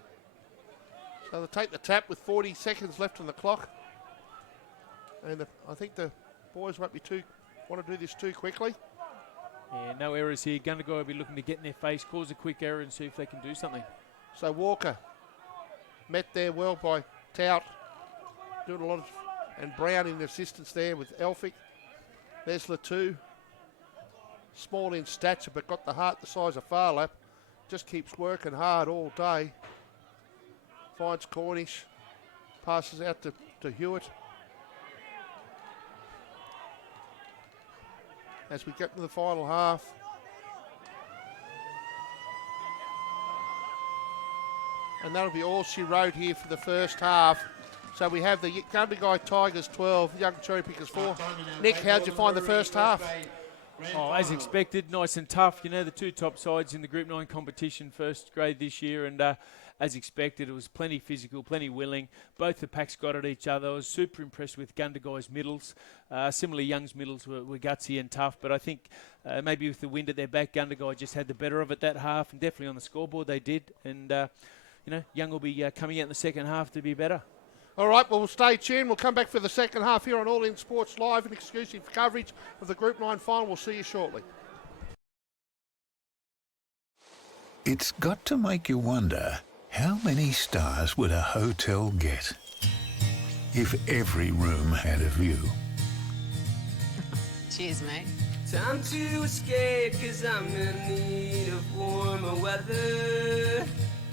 So they'll take the tap with 40 seconds left on the clock, and I think the boys won't want to do this too quickly. Yeah, no errors here. Gundagai will be looking to get in their face, cause a quick error, and see if they can do something. So Walker met there well by Tout, doing a lot of, and Brown in assistance there with Elphick. There's Latrell, small in stature but got the heart the size of FAIRALL. Just keeps working hard all day. Finds Cornish, passes out to Hewitt. As we get into the final half. And that'll be all she wrote here for the first half. So we have the Gundagai Tigers 12, Young Cherrypickers 4. Nick, how'd you find the first half? Oh, as expected, nice and tough. You know, the two top sides in the Group 9 competition, first grade this year, and as expected, it was plenty physical, plenty willing. Both the packs got at each other. I was super impressed with Gundagai's middles. Similarly, Young's middles were gutsy and tough, but I think maybe with the wind at their back, Gundagai just had the better of it that half, and definitely on the scoreboard they did. And, Young will be coming out in the second half to be better. All right, well, we'll stay tuned. We'll come back for the second half here on All In Sports Live and exclusive coverage of the Group 9 final. We'll see you shortly. It's got to make you wonder, how many stars would a hotel get if every room had a view? Cheers, mate. Time to escape, 'cause I'm in need of warmer weather.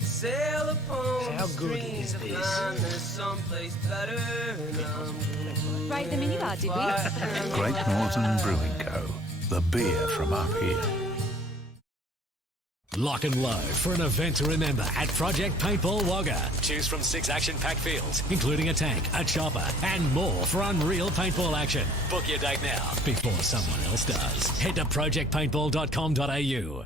Sail upon How good is this? Someplace better, and Rate the minibar, did we? Great Northern Brewing Co., the beer from up here. Lock and load for an event to remember at Project Paintball Wagga. Choose from 6 action-packed fields, including a tank, a chopper, and more for unreal paintball action. Book your date now before someone else does. Head to projectpaintball.com.au.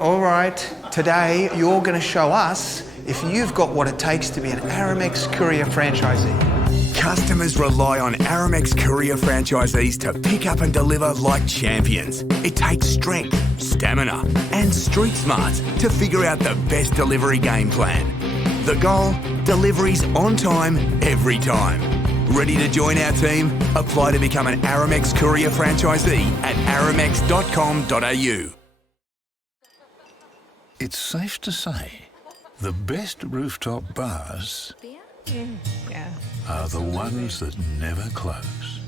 All right, today you're going to show us if you've got what it takes to be an Aramex Courier franchisee. Customers rely on Aramex Courier franchisees to pick up and deliver like champions. It takes strength, stamina, and street smarts to figure out the best delivery game plan. The goal? Deliveries on time, every time. Ready to join our team? Apply to become an Aramex Courier franchisee at aramex.com.au. It's safe to say the best rooftop bars are the ones that never close.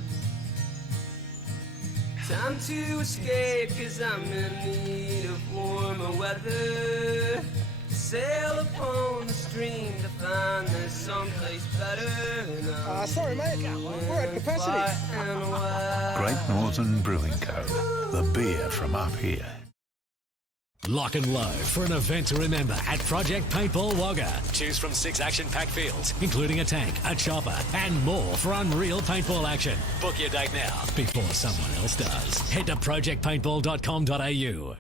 time to escape, 'cause I'm in need of warmer weather. Sail upon the stream to find there's someplace better. Sorry, mate. We're at capacity. Great Northern Brewing Co., the beer from up here. Lock and load for an event to remember at Project Paintball Wagga. Choose from 6 action-packed fields, including a tank, a chopper, and more for unreal paintball action. Book your date now before someone else does. Head to projectpaintball.com.au.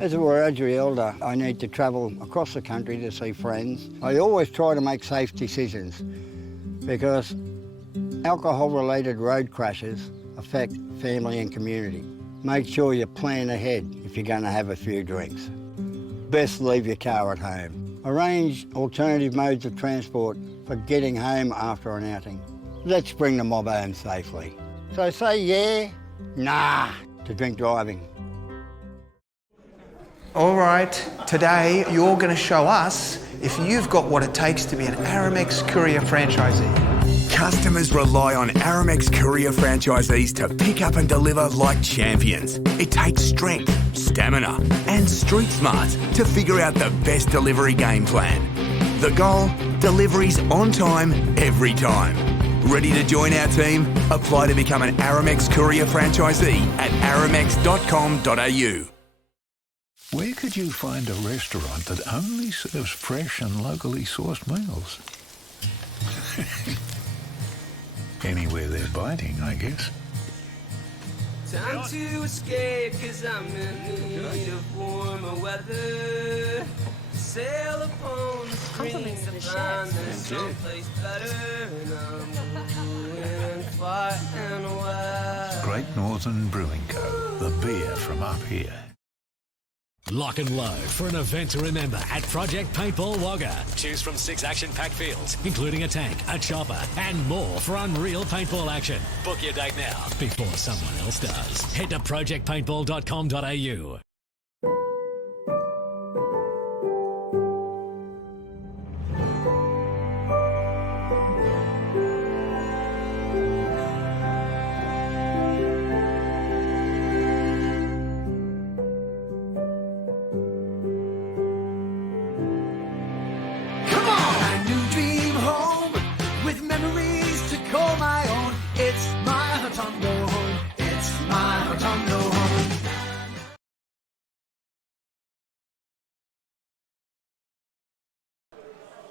As a Wiradjuri elder, I need to travel across the country to see friends. I always try to make safe decisions because alcohol-related road crashes affect family and community. Make sure you plan ahead if you're going to have a few drinks. Best leave your car at home. Arrange alternative modes of transport for getting home after an outing. Let's bring the mob home safely. So say yeah, nah to drink driving. All right, today you're going to show us if you've got what it takes to be an Aramex Courier franchisee. Customers rely on Aramex Courier franchisees to pick up and deliver like champions. It takes strength, stamina and street smarts to figure out the best delivery game plan. The goal? Deliveries on time, every time. Ready to join our team? Apply to become an Aramex Courier franchisee at aramex.com.au. Where could you find a restaurant that only serves fresh and locally sourced meals? Anywhere they're biting, I guess. Time to escape, cause I'm in need of warmer weather. Sail upon the stream to find there's someplace better. And I'm going far and wide. Great Northern Brewing Co. The beer from up here. Lock and load for an event to remember at Project Paintball Wagga. Choose from 6 action-packed fields, including a tank, a chopper, and more for unreal paintball action. Book your date now before someone else does. Head to projectpaintball.com.au.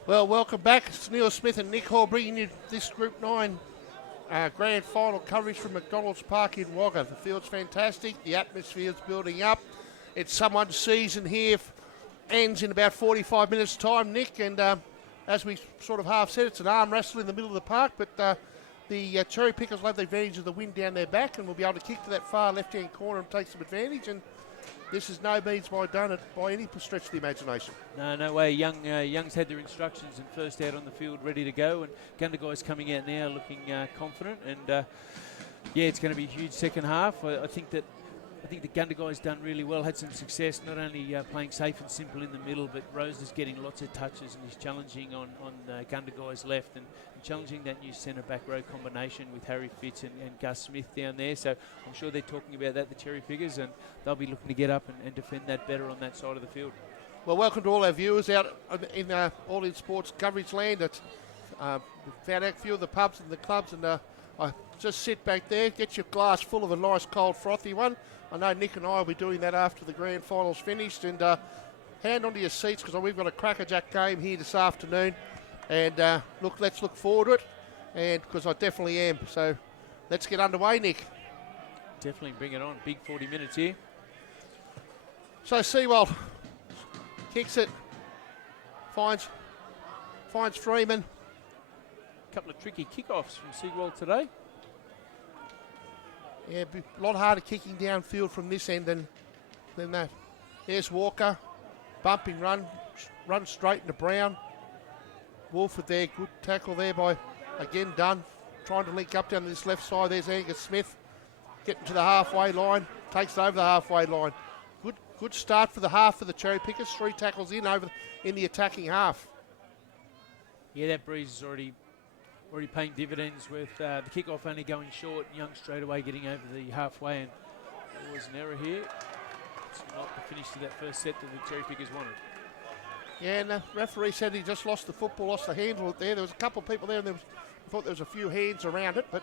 Well, welcome back. It's Neil Smith and Nick Hall bringing you this Group 9 grand final coverage from McDonald's Park in Wagga. The field's fantastic. The atmosphere's building up. It's someone's season here. Ends in about 45 minutes' time, Nick. And as we sort of half said, it's an arm wrestle in the middle of the park. But the Cherrypickers will have the advantage of the wind down their back and will be able to kick to that far left-hand corner and take some advantage. And this is no means by done it by any stretch of the imagination. No way. Young's had their instructions and first out on the field, ready to go. And Gundagai's coming out now looking confident. And yeah, it's going to be a huge second half. I think the Gundagai's done really well, had some success, not only playing safe and simple in the middle, but Rose is getting lots of touches and he's challenging on Gundagai's left and challenging that new centre-back row combination with Harry Fitz and Gus Smith down there. So I'm sure they're talking about that, the Cherrypickers, and they'll be looking to get up and defend that better on that side of the field. Well, welcome to all our viewers out in All In Sports coverage land. It's found out a few of the pubs and the clubs, and I just sit back there, get your glass full of a nice cold frothy one. I know Nick and I will be doing that after the grand final's finished, and hand onto your seats because we've got a crackerjack game here this afternoon. And let's look forward to it, and because I definitely am. So let's get underway, Nick. Definitely bring it on. Big 40 minutes here. So SIEGWALT kicks it, finds Freeman. A couple of tricky kickoffs from SIEGWALT today. Yeah, a lot harder kicking downfield from this end than that. There's Walker, bumping run straight into Brown. Wolford there, good tackle there by, again, Dunn. Trying to link up down to this left side. There's Angus Smith getting to the halfway line, takes it over the halfway line. Good start for the half for the Cherrypickers. 3 tackles in the attacking half. Yeah, that breeze is already paying dividends with the kickoff only going short. Young straight away getting over the halfway, and there was an error here. It's not the finish to that first set that the Cherrypickers wanted. Yeah, and the referee said he just lost the football, lost the handle there. There was a couple of people there, and I thought there was a few hands around it, but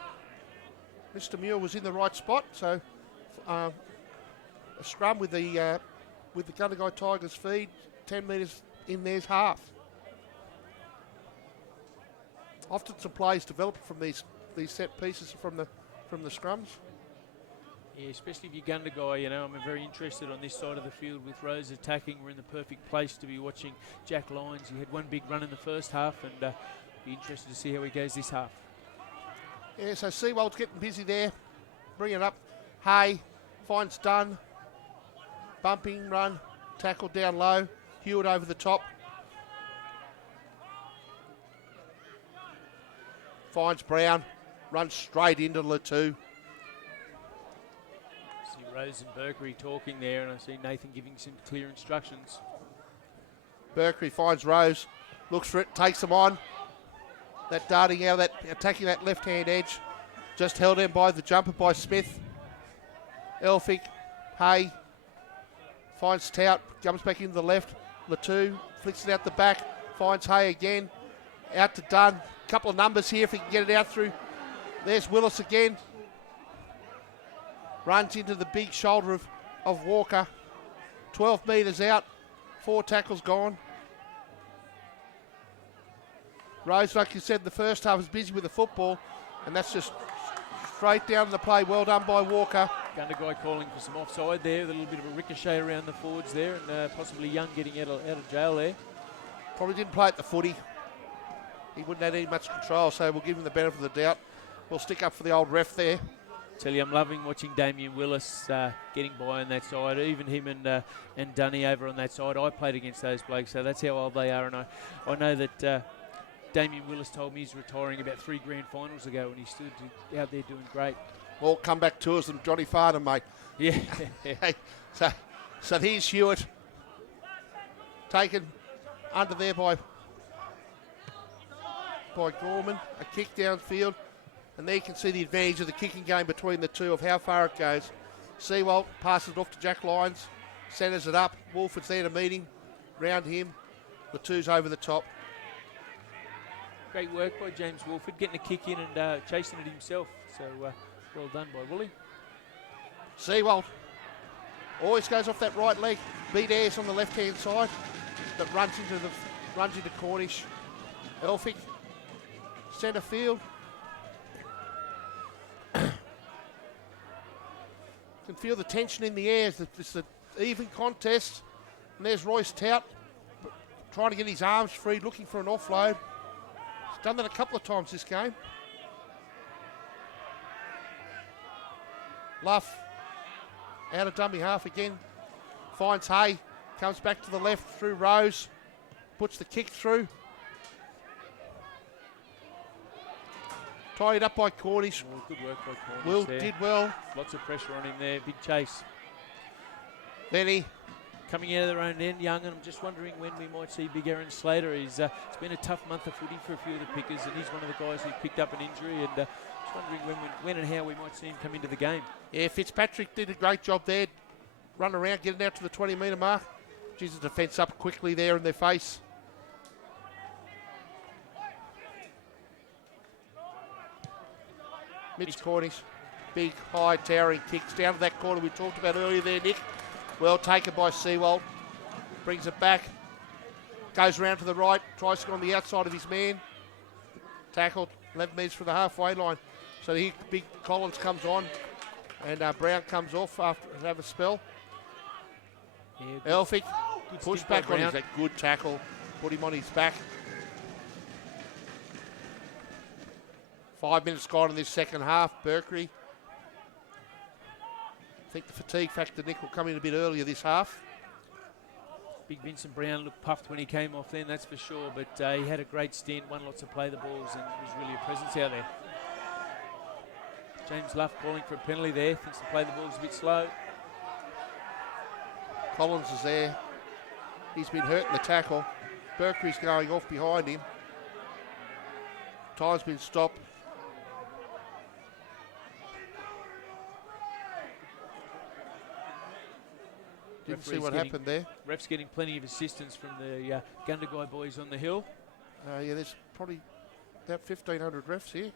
Mr. Muir was in the right spot. So a scrum with the Gundagai Tigers feed, 10 metres in there's half. Often some plays develop from these set pieces from the scrums. Yeah, especially if you're Gunda guy, you know, I'm very interested on this side of the field with Rose attacking. We're in the perfect place to be watching Jack Lyons. He had one big run in the first half, and be interested to see how he goes this half. Yeah, so SIEGWALT's getting busy there. Bring it up. Hay finds Dunn. Bumping run. Tackle down low. Hewitt over the top. Finds Brown. Runs straight into Latrell. See Rose and BERKREY talking there, and I see Nathan giving some clear instructions. BERKREY finds Rose. Looks for it. Takes them on. That darting out, that attacking that left-hand edge. Just held in by the jumper by Smith. Elphick. Hay. Finds Tout. Jumps back into the left. Latrell flicks it out the back. Finds Hay again. Out to Dunn. Couple of numbers here if he can get it out through. There's Willis again. Runs into the big shoulder of Walker. 12 metres out. 4 tackles gone. Rose, like you said, the first half was busy with the football, and that's just straight down the play. Well done by Walker. Gunda guy calling for some offside there. A little bit of a ricochet around the forwards there, and possibly Young getting out of jail there. Probably didn't play at the footy. He wouldn't have any much control, so we'll give him the benefit of the doubt. We'll stick up for the old ref there. Tell you, I'm loving watching Damian Willis getting by on that side. Even him and Dunny over on that side. I played against those blokes, so that's how old they are. And I know that Damian Willis told me he's retiring about 3 grand finals ago, and he stood out there doing great. All comeback tours and Johnny Farnham, mate. Yeah. Hey, so here's Hewitt. Taken under there by Gorman. A kick downfield. And there you can see the advantage of the kicking game between the two of how far it goes. SIEGWALT passes it off to Jack Lyons. Centres it up. Wolford's there to meet him. Round him. The two's over the top. Great work by James Wolford, getting a kick in and chasing it himself. So well done by Wooly. SIEGWALT always goes off that right leg. Beat Ayres on the left-hand side. That runs into Cornish. Elphick. Centre field. Can feel the tension in the air. It's an even contest. And there's Royce TOUT trying to get his arms free, looking for an offload. He's done that a couple of times this game. Luff out of dummy half again. Finds Hay. Comes back to the left through Rose. Puts the kick through. Tied up by Cornish. Oh, good work by Cornish. Will there. did well. Lots of pressure on him there. Big chase. Vinny. Coming out of their own end, Young, and I'm just wondering when we might see Big Aaron Slater. It's been a tough month of footy for a few of the pickers, and he's one of the guys who picked up an injury, and just wondering when and how we might see him come into the game. Yeah, Fitzpatrick did a great job there. Run around, getting out to the 20-metre mark. Geez, the defence up quickly there in their face. Mitch Cornish, big, high, towering kicks down to that corner we talked about earlier there, Nick. Well taken by SIEGWALT. Brings it back. Goes around to the right. Tries to go on the outside of his man. Tackled 11 metres from the halfway line. So here, big Collins comes on. And Brown comes off after have a spell. Yeah, Elphick, good push stint by back on Brown. his good tackle. Put him on his back. 5 minutes gone in this second half. BERKREY. I think the fatigue factor, Nick, will come in a bit earlier this half. Big Vincent Brown looked puffed when he came off then, that's for sure, but he had a great stint, won lots of play the balls, and was really a presence out there. James Luff calling for a penalty there, thinks the play the ball's a bit slow. Collins is there. He's been hurt in the tackle. BERKREY's going off behind him. Time's been stopped. Didn't see what happened there. Ref's getting plenty of assistance from the Gunda guy boys on the hill. Yeah, there's probably about 1,500 refs here.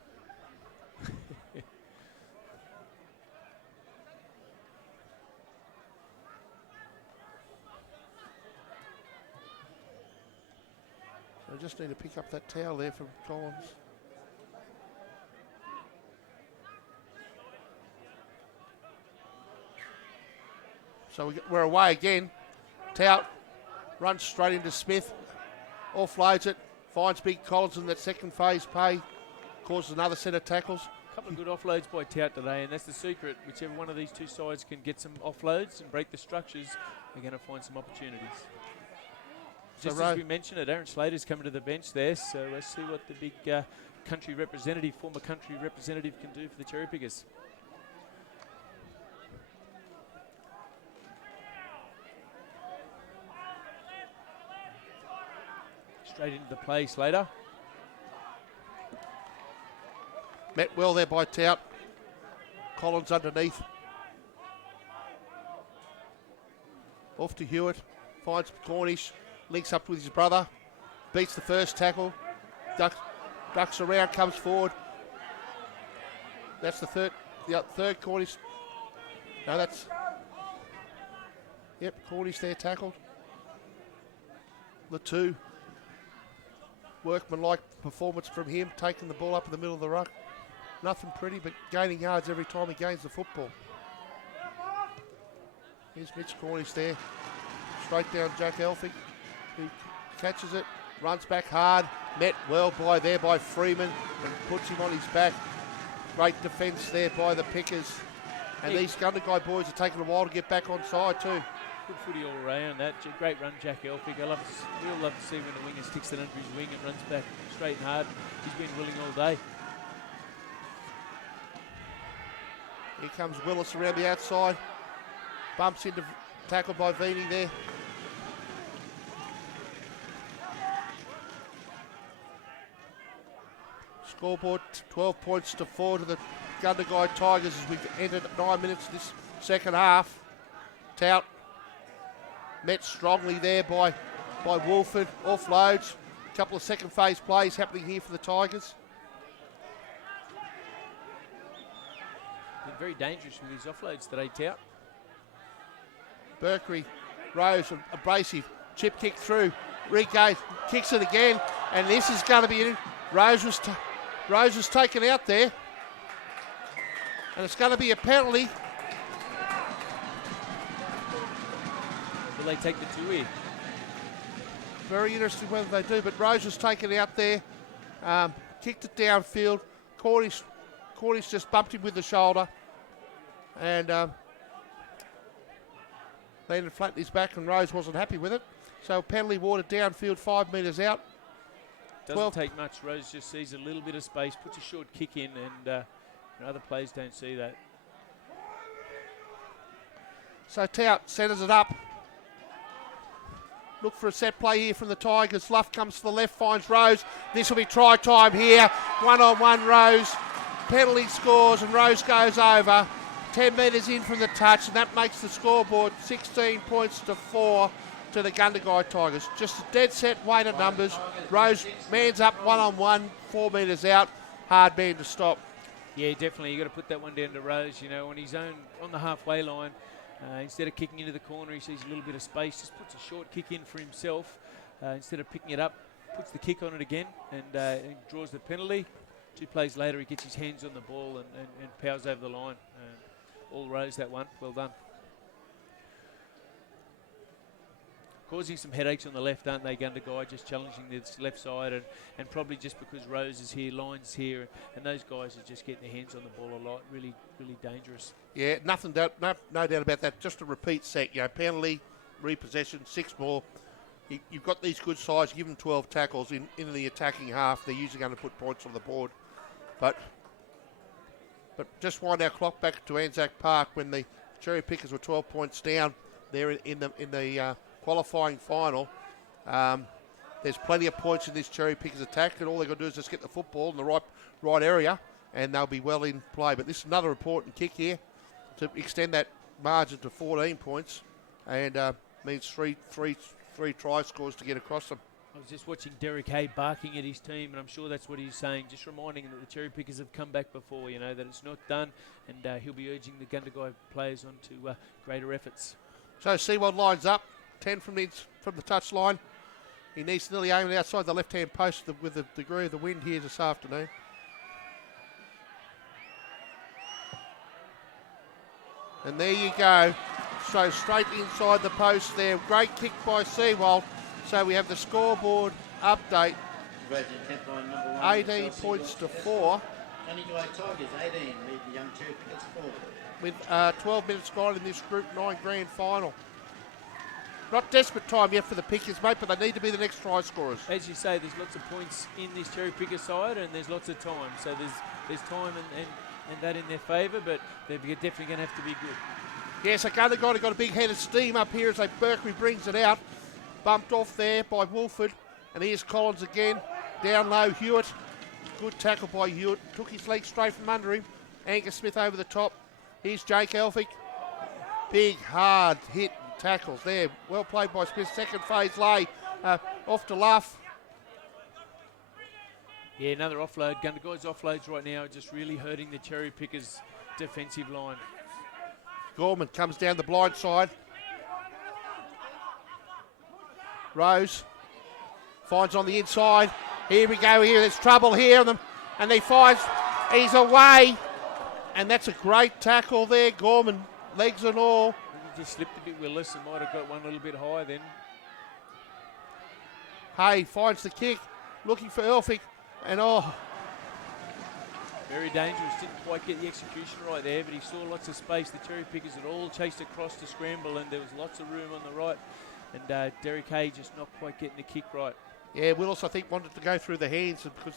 So I just need to pick up that towel there from Collins. So we're away again. Tout runs straight into Smith, offloads it, finds Big Collins in that second phase pay, causes another set of tackles. A couple of good offloads by Tout today, and that's the secret. Whichever one of these two sides can get some offloads and break the structures, they're going to find some opportunities. Just as we mentioned it, Aaron Slater's coming to the bench there, so let's see what the big former country representative can do for the Cherrypickers. Straight into the play, Slater. Met well there by Tout. Collins underneath. Off to Hewitt. Finds Cornish. Links up with his brother. Beats the first tackle. Ducks around, comes forward. That's the third Cornish. No, that's... Yep, Cornish there tackled. The two. Workman-like performance from him, taking the ball up in the middle of the ruck. Nothing pretty, but gaining yards every time he gains the football. Here's Mitch Cornish there. Straight down Jack Elphick, who catches it, runs back hard. Met well by Freeman and puts him on his back. Great defence there by the Pickers. And these Gundagai boys are taking a while to get back on side too. Good footy all around. That great run, Jack Elphick. We'll love to see when the winger sticks it under his wing and runs back straight and hard. He's been willing all day. Here comes Willis around the outside. Bumps into tackle by Vinny there. Scoreboard 12 points to 4 to the Gundagai Tigers as we've entered 9 minutes of this second half. Tout met strongly there by Wolford. Offloads. A couple of second phase plays happening here for the Tigers. Been very dangerous with his offloads today, Tout. BERKREY, Rose, abrasive. Chip kick through. Regain, kicks it again. And this is going to be in. Rose was taken out there. And it's going to be a penalty. Will they take the two here? Very interesting whether they do, but Rose was taken out there. Kicked it downfield. Cornish just bumped him with the shoulder. And landed flat in his back, and Rose wasn't happy with it. So penalty water downfield, 5 metres out. Doesn't take much. Rose just sees a little bit of space, puts a short kick in, and other players don't see that. So Tout centres it up. Look for a set play here from the Tigers. Luff comes to the left, finds Rose. This will be try time here. 1-on-1 Rose. Penalty scores, and Rose goes over. 10 metres in from the touch, and that makes the scoreboard 16 points to 4 to the Gundagai Tigers. Just a dead set weight of numbers. Rose mans up 1-on-1, 4 metres out. Hard man to stop. Yeah, definitely. You've got to put that one down to Rose, on his own, on the halfway line. Instead of kicking into the corner, he sees a little bit of space, just puts a short kick in for himself. Instead of picking it up, puts the kick on it again and draws the penalty. 2 plays later, he gets his hands on the ball and powers over the line. All Rose that one. Well done. Causing some headaches on the left, aren't they, Gundagai, just challenging this left side, and probably just because Rose is here, Lyons here, and those guys are just getting their hands on the ball a lot. Really, really dangerous. Yeah, no doubt about that. Just a repeat set, penalty, repossession, 6 more. You've got these good sides, give them 12 tackles in the attacking half. They're usually going to put points on the board. But just wind our clock back to Anzac Park when the Cherrypickers were 12 points down there in the qualifying final. There's plenty of points in this Cherrypickers attack, and all they've got to do is just get the football in the right area, and they'll be well in play. But this is another important kick here to extend that margin to 14 points, and means three try scores to get across them. I was just watching Derek Hay barking at his team, and I'm sure that's what he's saying, just reminding them that the Cherrypickers have come back before, that it's not done, and he'll be urging the Gundagai players on to greater efforts. So SIEGWALT lines up, 10 from the touch line. He needs to nearly aim it outside the left-hand post with the degree of the wind here this afternoon. And there you go. So straight inside the post there. Great kick by Siegwalt. So we have the scoreboard update. 18 points to 4. Gunny Guy Tigers 18 lead the young Cherrypickers 4. With 12 minutes gone in this Group 9 grand final. Not desperate time yet for the Pickers, mate, but they need to be the next try scorers. As you say, there's lots of points in this Cherrypicker side, and there's lots of time. So there's time and that in their favour, but they're definitely going to have to be good. Yes, Gunny Guy got a big head of steam up here as BERKREY brings it out. Bumped off there by Wolford, and here's Collins again. Down low, Hewitt. Good tackle by Hewitt. Took his leg straight from under him. Angus Smith over the top. Here's Jake Elphick. Big, hard hit and tackles there. Well played by Smith. Second phase lay off to Luff. Yeah, another offload. Gunner Guy's offloads right now are just really hurting the Cherrypickers' defensive line. Gorman comes down the blind side. Rose finds on the inside. Here we go here. There's trouble here. And he finds, he's away. And that's a great tackle there. Gorman, legs and all. He just slipped a bit, Willis, and might have got one a little bit higher then. Hay finds the kick. Looking for Elphick. And very dangerous. Didn't quite get the execution right there, but he saw lots of space. The Cherrypickers had all chased across to scramble, and there was lots of room on the right. And Derek Hay just not quite getting the kick right. Yeah, Willis, I think, wanted to go through the hands because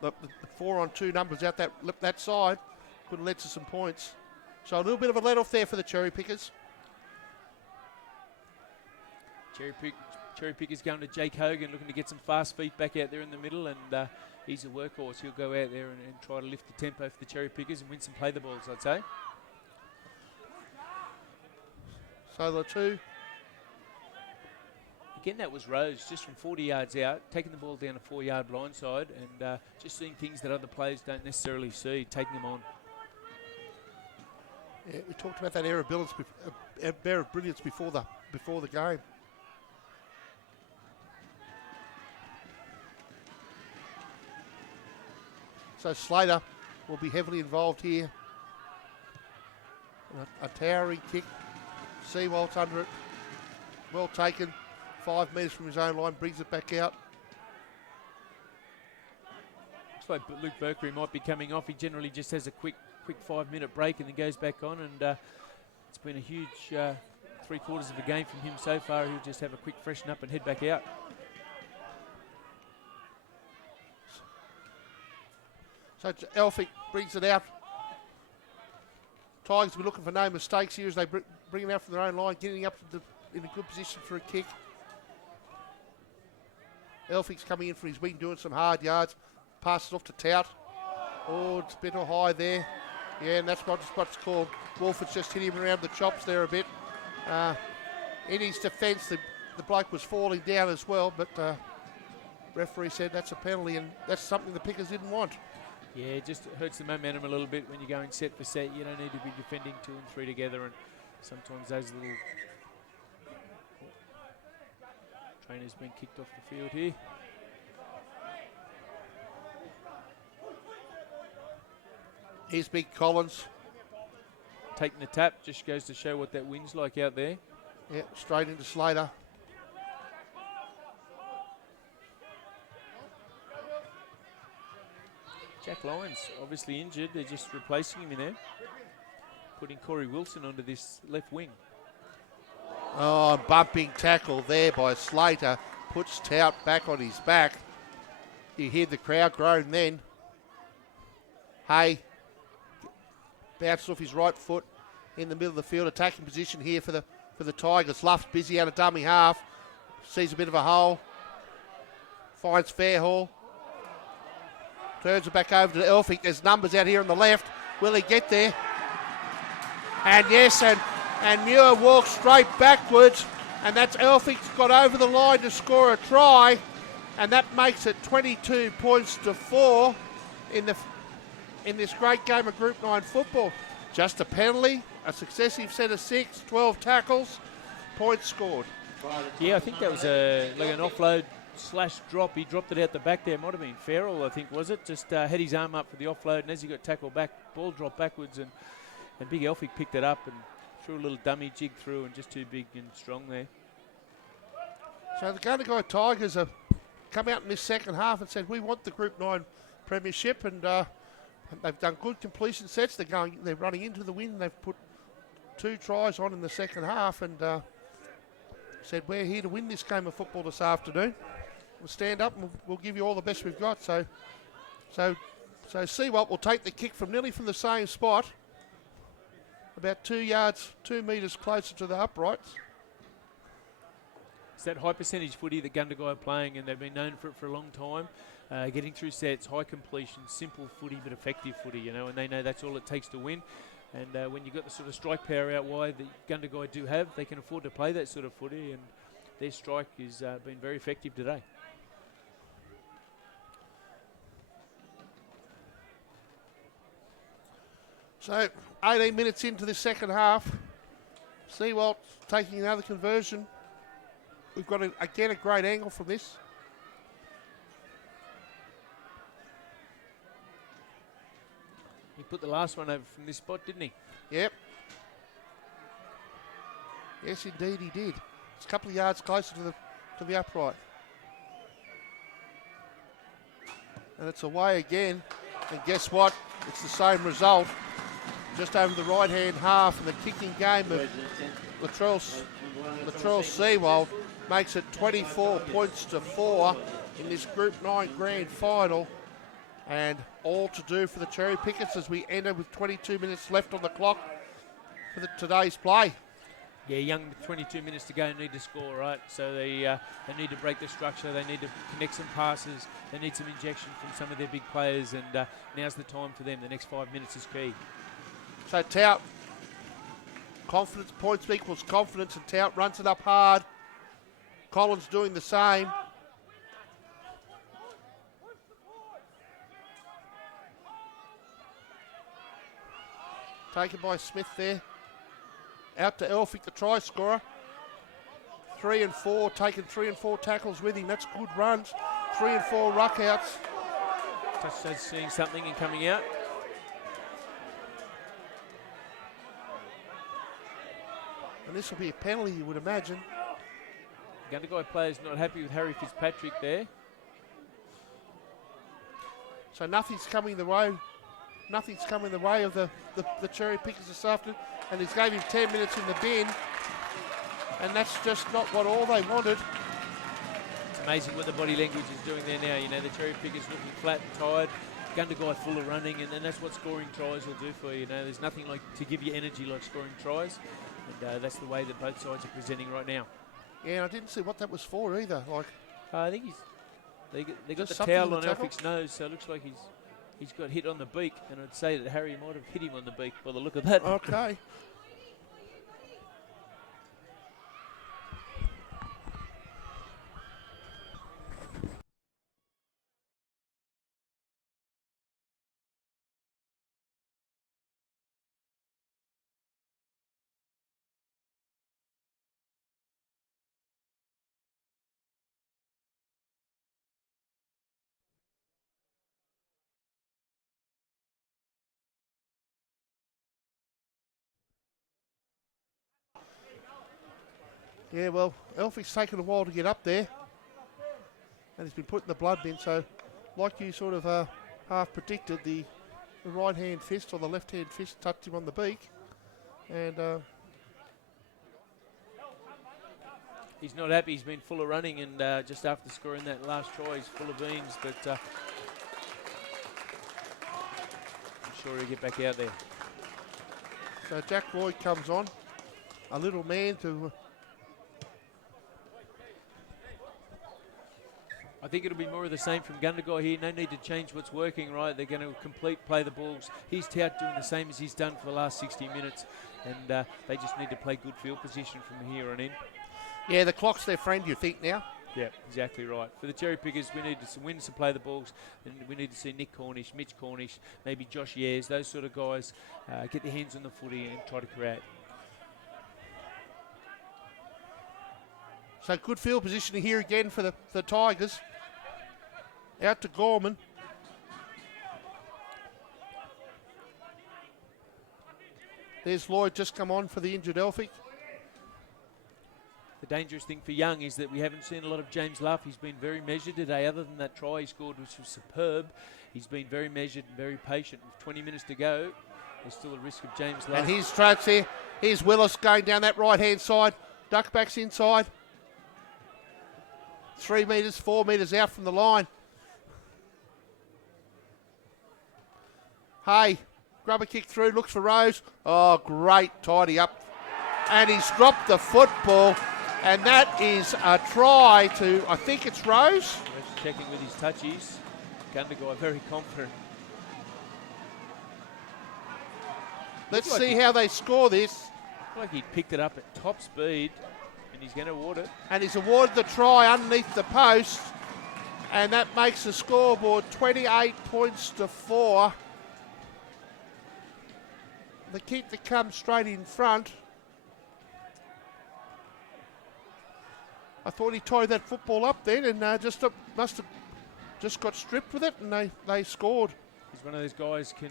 the 4-on-2 numbers out that side could have led to some points. So a little bit of a let-off there for the Cherrypickers. Cherrypickers going to Jake Hogan, looking to get some fast feet back out there in the middle, and he's a workhorse. He'll go out there and try to lift the tempo for the Cherrypickers and win some play the balls, I'd say. So the two. Again, that was Rose, just from 40 yards out, taking the ball down a 4-yard blindside and just seeing things that other players don't necessarily see, taking them on. Yeah, we talked about that air of brilliance before the game. So Slater will be heavily involved here. A towering kick. SIEGWALT under it. Well taken. 5 metres from his own line, brings it back out. Looks like Luke BERKREY might be coming off. He generally just has a quick 5-minute break and then goes back on. And it's been a huge 3/4 of a game from him so far. He'll just have a quick freshen up and head back out. So Elphick brings it out. Tigers will be looking for no mistakes here as they bring it out from their own line, getting up in a good position for a kick. Elphick's coming in for his wing, doing some hard yards. Passes off to Tout. Oh, it's a bit high there. Yeah, and that's what's called. Wolford's just hit him around the chops there a bit. In his defence, the bloke was falling down as well, but referee said that's a penalty, and that's something the Pickers didn't want. Yeah, it just hurts the momentum a little bit when you're going set for set. You don't need to be defending 2 and 3 together, and sometimes those little trainers being kicked off the field here. Here's Big Collins. Taking the tap, just goes to show what that wind's like out there. Yeah, straight into Slater. Jack Lyons obviously injured. They're just replacing him in there. Putting Corey Wilson onto this left wing. Oh, bumping tackle there by Slater. Puts Tout back on his back. You hear the crowd groan then. Hay bounced off his right foot in the middle of the field. Attacking position here for the Tigers. Luff's busy out of dummy half. Sees a bit of a hole. Finds Fairhall. Turns it back over to Elphick. There's numbers out here on the left. Will he get there? And yes, and Muir walks straight backwards. And that's Elphick's got over the line to score a try. And that makes it 22 points to 4 in this great game of Group 9 football. Just a penalty, a successive set of 6, 12 tackles, points scored. Yeah, I think that was like an offload / drop. He dropped it out the back there. Might have been Farrell, I think, was it? Just had his arm up for the offload, and as he got tackled back, ball dropped backwards, and Big Elphick picked it up and threw a little dummy jig through and just too big and strong there. So the Gundagai Tigers have come out in this second half and said, we want the Group 9 premiership, and they've done good completion sets. They're running into the win. They've put 2 tries on in the second half, and said, we're here to win this game of football this afternoon. We'll stand up and we'll give you all the best we've got. So SIEGWALT will take the kick from nearly from the same spot, about 2 metres closer to the uprights. It's that high percentage footy that Gundagai are playing, and they've been known for it for a long time. Getting through sets, high completion, simple footy but effective footy, you know, and they know that's all it takes to win. And when you've got the sort of strike power out wide that Gundagai do have, they can afford to play that sort of footy, and their strike has been very effective today. So 18 minutes into the second half, SIEGWALT taking another conversion. We've got, again, a great angle from this. He put the last one over from this spot, didn't he? Yep. Yes, indeed he did. It's a couple of yards closer to the upright. And it's away again. And guess what? It's the same result. Just over the right-hand half in the kicking game of Latrell SIEGWALT makes it 24 points to 4 in this Group 9 Grand Final. And all to do for the Cherrypickers as we enter with 22 minutes left on the clock for today's play. Yeah, young with 22 minutes to go, need to score, right? So they need to break the structure, they need to connect some passes, they need some injection from some of their big players, and now's the time for them. The next 5 minutes is key. So Tout, confidence, points equals confidence, and Tout runs it up hard. Collins doing the same. Taken by Smith there. Out to Elphick, the try scorer. 3 and 4, taking 3 and 4 tackles with him. That's good runs. 3 and 4 ruck outs. Just seeing something and coming out. And this will be a penalty, you would imagine. Gundagai players not happy with Harry Fitzpatrick there. So nothing's coming the way. Nothing's coming the way of the Cherrypickers this afternoon. And he's gave him 10 minutes in the bin. And that's just not what all they wanted. It's amazing what the body language is doing there now. You know, the Cherrypickers looking flat and tired. Gundagai full of running, and that's what scoring tries will do for you. You know, there's nothing like to give you energy like scoring tries. And that's the way that both sides are presenting right now. Yeah, and I didn't see what that was for either. Like, I think they got the towel on Elphick's nose, so it looks like he's got hit on the beak, and I'd say that Harry might have hit him on the beak by the look of that. Okay. Yeah, well, Elphick's taken a while to get up there. And he's been put in the blood bin, so like you sort of half predicted, the right-hand fist or the left-hand fist touched him on the beak. And he's not happy. He's been full of running, and just after scoring that last try, he's full of beans, but I'm sure he'll get back out there. So Jack Lloyd comes on, a little man to... I think it'll be more of the same from Gundagai here. No need to change what's working, right? They're going to play the balls. He's Tout doing the same as he's done for the last 60 minutes, and they just need to play good field position from here on in. Yeah, the clock's their friend, you think, now? Yeah, exactly right. For the Cherrypickers, we need to win to play the balls, and we need to see Nick Cornish, Mitch Cornish, maybe Josh Years, those sort of guys get their hands on the footy and try to create. So good field positioning here again for the Tigers. Out to Gorman. There's Lloyd just come on for the injured Elphick. The dangerous thing for Young is that we haven't seen a lot of James Luff. He's been very measured today, other than that try he scored, which was superb. He's been very measured and very patient. With 20 minutes to go, there's still a risk of James Luff. And here's Trouts here. Here's Willis going down that right-hand side. Duckbacks inside. 3 metres, 4 metres out from the line. Hey, grubber kick through, looks for Rose. Oh, great tidy up. And he's dropped the football. And that is a try to, I think it's Rose. Checking with his touchies. Gundagai very confident. Let's see how they score this. Looks like he picked it up at top speed, and he's going to award it. And he's awarded the try underneath the post. And that makes the scoreboard 28 points to 4. The kick that comes straight in front. I thought he tied that football up then and must have just got stripped with it, and they scored. He's one of those guys can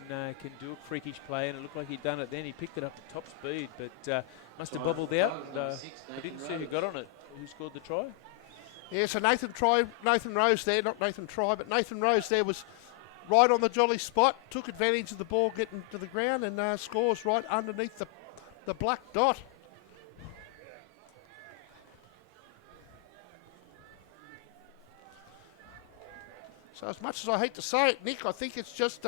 do a freakish play, and it looked like he'd done it then. He picked it up at top speed, but must have bubbled out. And, I didn't see who got on it. Who scored the try? Yeah, so Nathan Rose there, not Nathan Try, but Nathan Rose there was right on the jolly spot, took advantage of the ball getting to the ground, and scores right underneath the black dot. So as much as I hate to say it, Nick, I think it's just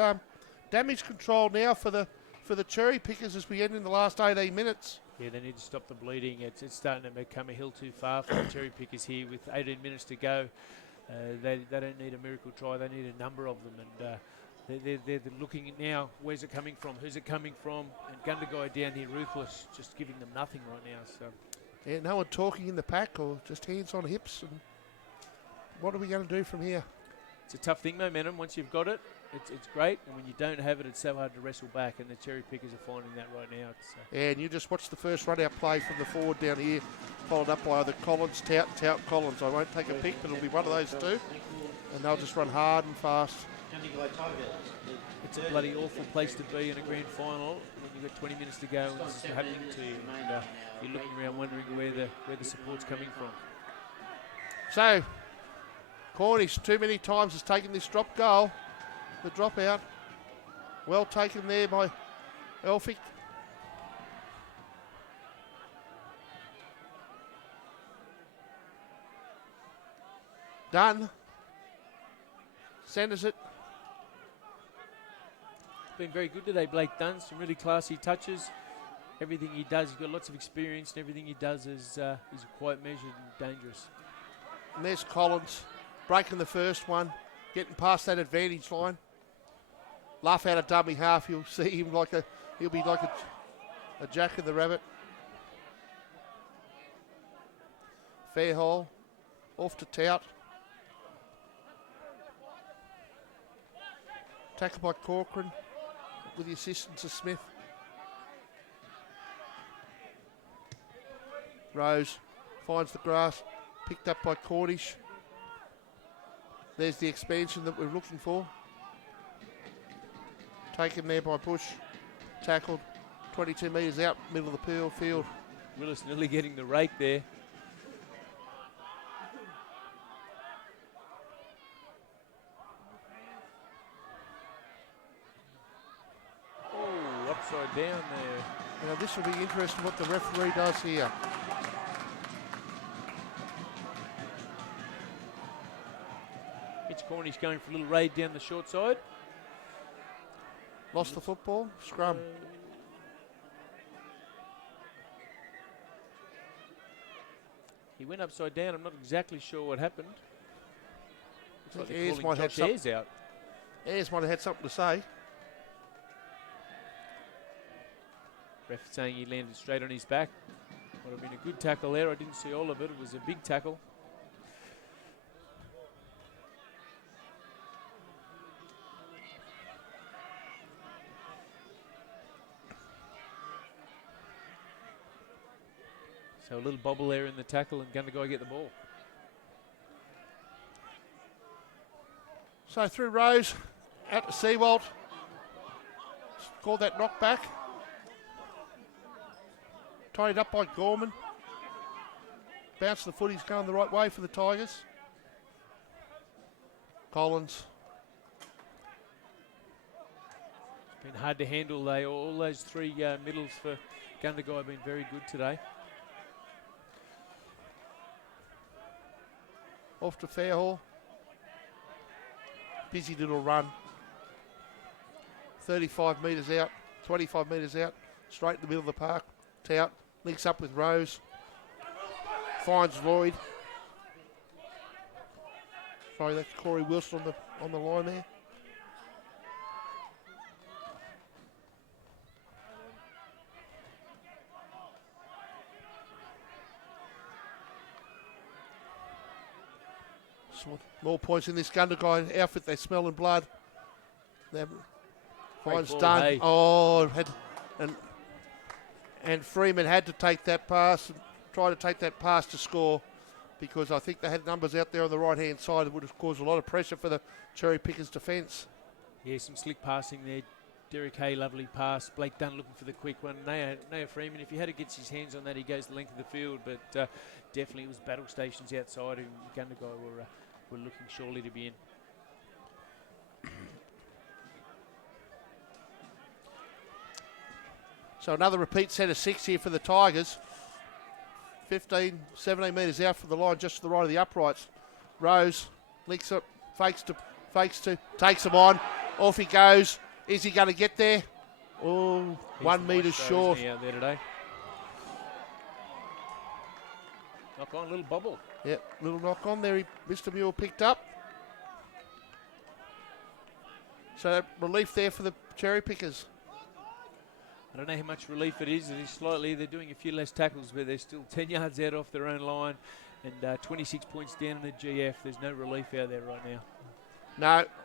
damage control now for the Cherrypickers as we end in the last 18 minutes. Yeah, they need to stop the bleeding. It's starting to become a hill too far for the Cherrypickers here with 18 minutes to go. They don't need a miracle try. They need a number of them. And they're looking at now, where's it coming from? Who's it coming from? And Gundagai down here, ruthless, just giving them nothing right now. So yeah, no one talking in the pack or just hands on hips. And what are we going to do from here? It's a tough thing, momentum. Once you've got it, it's great. And when you don't have it, it's so hard to wrestle back. And the Cherrypickers are finding that right now. Yeah, and you just watch the first run-out play from the forward down here, followed up by either Collins, Tout, Collins. I won't take a pick, but it'll be one of those two. And they'll just run hard and fast. It's a bloody awful place to be in a grand final when you've got 20 minutes to go and this is happening to you. And you're looking around wondering where the support's coming from. So, Cornish too many times has taken this drop goal, the drop out. Well taken there by Elphick. Dunn centres it. Been very good today, Blake Dunn. Some really classy touches. Everything he does, he's got lots of experience, and everything he does is quite measured and dangerous. And there's Collins breaking the first one, getting past that advantage line. Luff out of dummy half. You'll see him he'll be like a Jack of the Rabbit. Fairhall off to Tout. Tackled by Corcoran with the assistance of Smith. Rose finds the grass, picked up by Cornish. There's the expansion that we're looking for. Taken there by Bush. Tackled 22 metres out, middle of the field. Willis nearly getting the rake there. Oh, upside down there. Now this will be interesting what the referee does here. Mitch Cornish going for a little raid down the short side. Lost the football, scrum. He went upside down. I'm not exactly sure what happened. Looks like Ayres might have Ayres out. Ayres might have had something to say. Ref saying he landed straight on his back. Would have been a good tackle there. I didn't see all of it. It was a big tackle. So a little bobble there in the tackle and Gundagai get the ball. So through Rose, out to SIEGWALT. Called that knock back. Tied up by Gorman. Bounce the footy's going the right way for the Tigers. Collins. It's been hard to handle. All those three middles for Gundagai have been very good today. Off to Fairhall. Busy little run. 35 metres out, 25 metres out, straight in the middle of the park. Tout links up with Rose. Finds Lloyd. Sorry, that's Corey Wilson on the line there. More points in this Gundagai outfit. They smell in blood. Finds Dunn. Hey. Oh, and Freeman had to take that pass and try to take that pass to score, because I think they had numbers out there on the right-hand side that would have caused a lot of pressure for the Cherrypickers defence. Yeah, some slick passing there. Derek Hay, lovely pass. Blake Dunn looking for the quick one. Naya Freeman, if he had to get his hands on that, he goes the length of the field, but definitely it was battle stations outside who Gundagai were looking surely to be in. So another repeat set of 6 here for the Tigers. 15, 17 metres out from the line, just to the right of the uprights. Rose links up, fakes to, takes him on. Off he goes. Is he going to get there? Oh, 1 metre short. Out there today. Knock on, little bobble. Yep, little knock on there. Mr. Muir picked up. So relief there for the Cherrypickers. I don't know how much relief it is. It is slightly. They're doing a few less tackles, but they're still 10 yards out off their own line and 26 points down in the GF. There's no relief out there right now.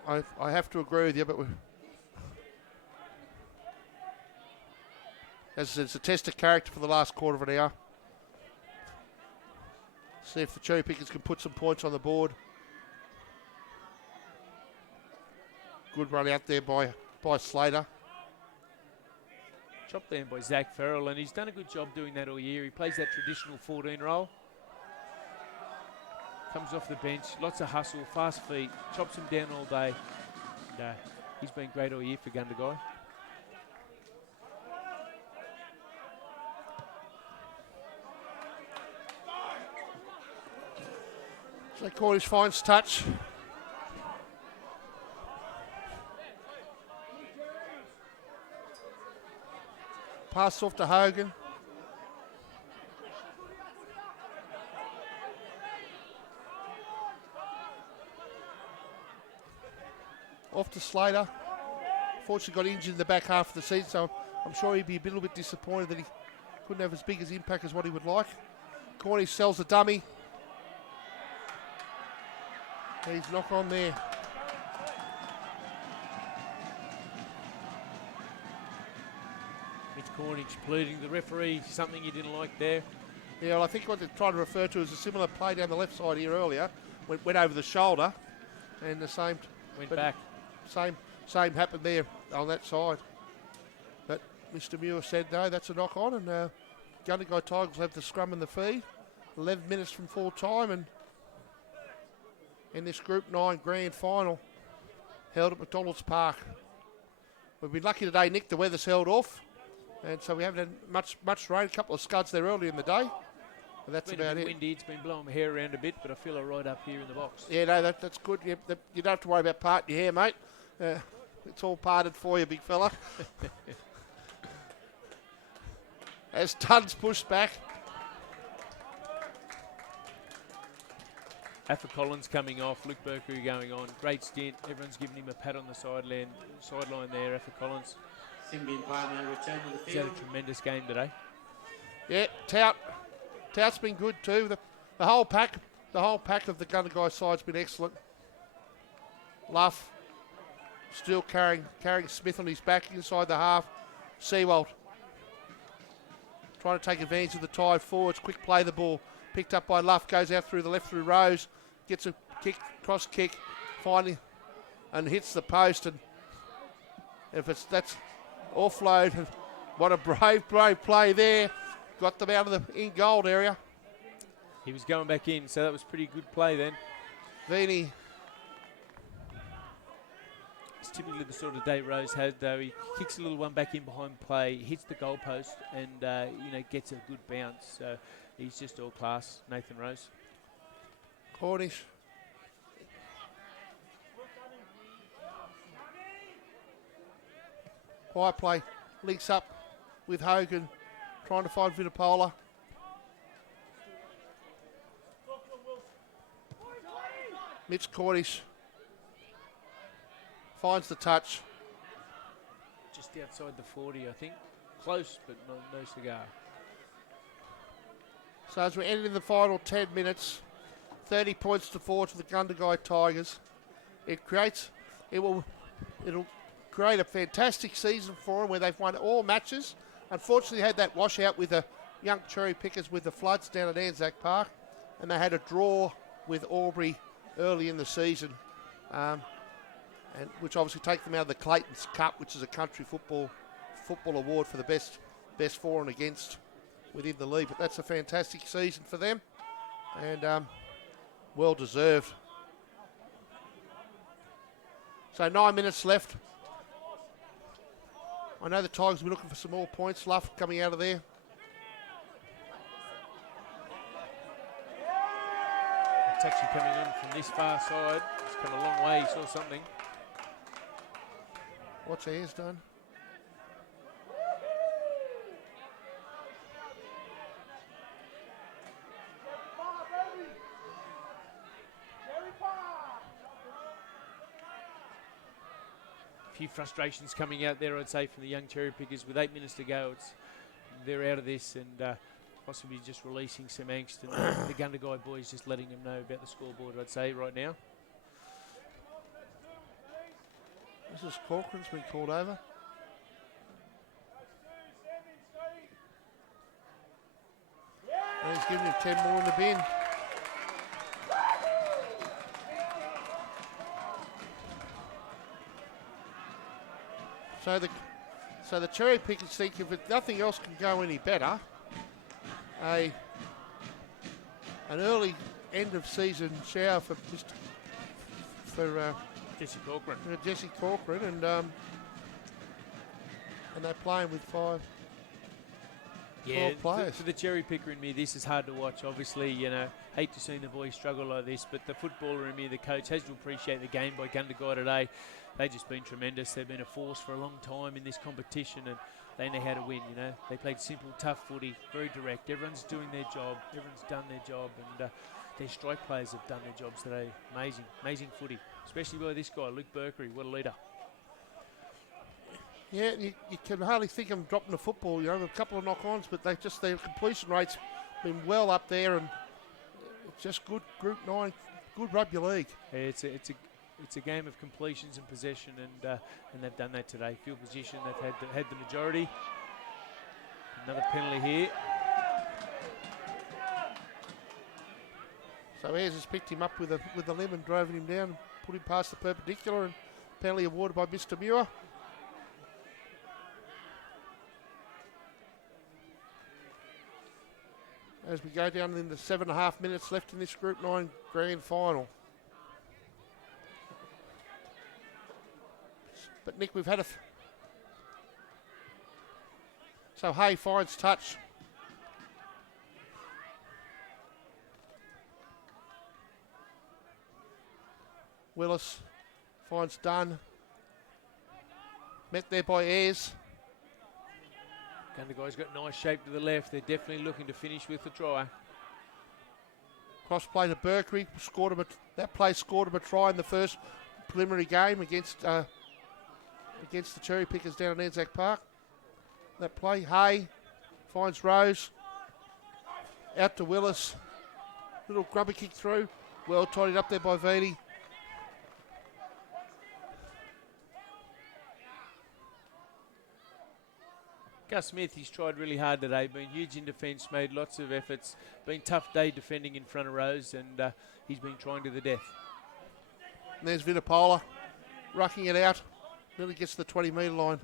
No, I have to agree with you, but as it's a test of character for the last quarter of an hour. See if the Cherrypickers can put some points on the board. Good run out there by Slater. Chopped down by Zac FAIRALL, and he's done a good job doing that all year. He plays that traditional 14 role. Comes off the bench, lots of hustle, fast feet, chops him down all day. And, he's been great all year for Gundagai. So Cornish finds touch. Pass off to Hogan. Off to Slater. Fortunately got injured in the back half of the season, so I'm sure he'd be a little bit disappointed that he couldn't have as big as impact as what he would like. Cornish sells the dummy. He's knock on there. Mitch Cornish pleading the referee, something he didn't like there. Yeah, well, I think what they're trying to refer to is a similar play down the left side here earlier. Went over the shoulder, and the same went back. Same happened there on that side. But Mr. Muir said no, that's a knock on, and Gundagai Tigers will have the scrum and the feed. 11 minutes from full time, and in this Group 9 Grand Final held at McDonald's Park. We've been lucky today, Nick, the weather's held off, and so we haven't had much rain. A couple of scuds there early in the day, but that's It's been about a bit it. windy, it's been blowing my hair around a bit, but I feel all right up here in the box. Yeah, no, that's good. You don't have to worry about parting your hair, mate. It's all parted for you, big fella. As Dunn's pushed back. Afa COLLINS coming off, Luke BERKREY going on. Great stint. Everyone's giving him a pat on the sideline there, Afa COLLINS. Symbian partner return to the He's had field. a tremendous game today. Yeah, Tout's been good too. The whole pack of the Gundagai side's been excellent. Luff still carrying Smith on his back inside the half. SIEGWALT trying to take advantage of the tide forwards. Quick play the ball. Picked up by Luff, goes out through the left through Rose, gets a kick, cross kick, finally, and hits the post. And if that's offload, what a brave play there. got them out of the in-gold area. He was going back in, so that was pretty good play then. Vinny. It's typically the sort of day Rose had, though. He kicks a little one back in behind play, hits the goalpost, and gets a good bounce. So he's just all class, Nathan Rose. Cornish. High play, links up with Hogan, trying to find Vinipola. Mitch Cornish finds the touch. Just outside the 40, I think. Close, but no cigar. So as we end in the final 10 minutes, 30 points to 4 to the Gundagai Tigers. It'll create a fantastic season for them where they've won all matches. Unfortunately, they had that washout with the young Cherrypickers with the floods down at Anzac Park, and they had a draw with Albury early in the season, and which obviously take them out of the Clayton's Cup, which is a country football award for the best for and against within the league. But that's a fantastic season for them, and well deserved. So 9 minutes left. I know the Tigers will be looking for some more points. Luff coming out of there. It's actually coming in from this far side. It's come a long way. He saw something. What's Ayres done? A few frustrations coming out there, I'd say, from the young Cherrypickers. With 8 minutes to go, they're out of this and possibly just releasing some angst. And the Gundagai boys just letting them know about the scoreboard, I'd say, right now. This is Corcoran's been called over. And he's giving him 10 more in the bin. So the Cherrypickers think if nothing else can go any better, an early end of season shower for Jesse Corcoran. Jesse Corcoran, and they're playing with 12 players. For the Cherrypicker in me, this is hard to watch. Obviously, hate to see the boys struggle like this, but the footballer in me, the coach, has to appreciate the game by Gundagai today. They've just been tremendous. They've been a force for a long time in this competition, and they know how to win. They played simple, tough footy, very direct. Everyone's doing their job. Everyone's done their job, and their strike players have done their jobs today. Amazing footy, especially by this guy, Luke BERKREY. What a leader. Yeah, you can hardly think of them dropping the football. A couple of knock-ons, but their completion rates been well up there, and it's just good Group 9, good rugby league. Yeah, it's a game of completions and possession, and they've done that today. Field position, they've had the majority. Another penalty here. So Ayres has picked him up with a limb and drove him down, put him past the perpendicular, and penalty awarded by Mr. Muir. As we go down in the 7.5 minutes left in this Group 9 grand final. But Nick, we've had so Hay finds touch. Willis finds Dunn. Met there by Ayres. Gundagai's got nice shape to the left. They're definitely looking to finish with the try. Cross play to BERKREY. That play scored him a try in the first preliminary game against the Cherrypickers down at Anzac Park. That play, Hay finds Rose. Out to Willis. Little grubber kick through. Well tidied up there by Vinny. Gus Smith, he's tried really hard today, been huge in defence, made lots of efforts, been tough day defending in front of Rose, and he's been trying to the death. And there's Vinipola, rucking it out, nearly gets to the 20-metre line.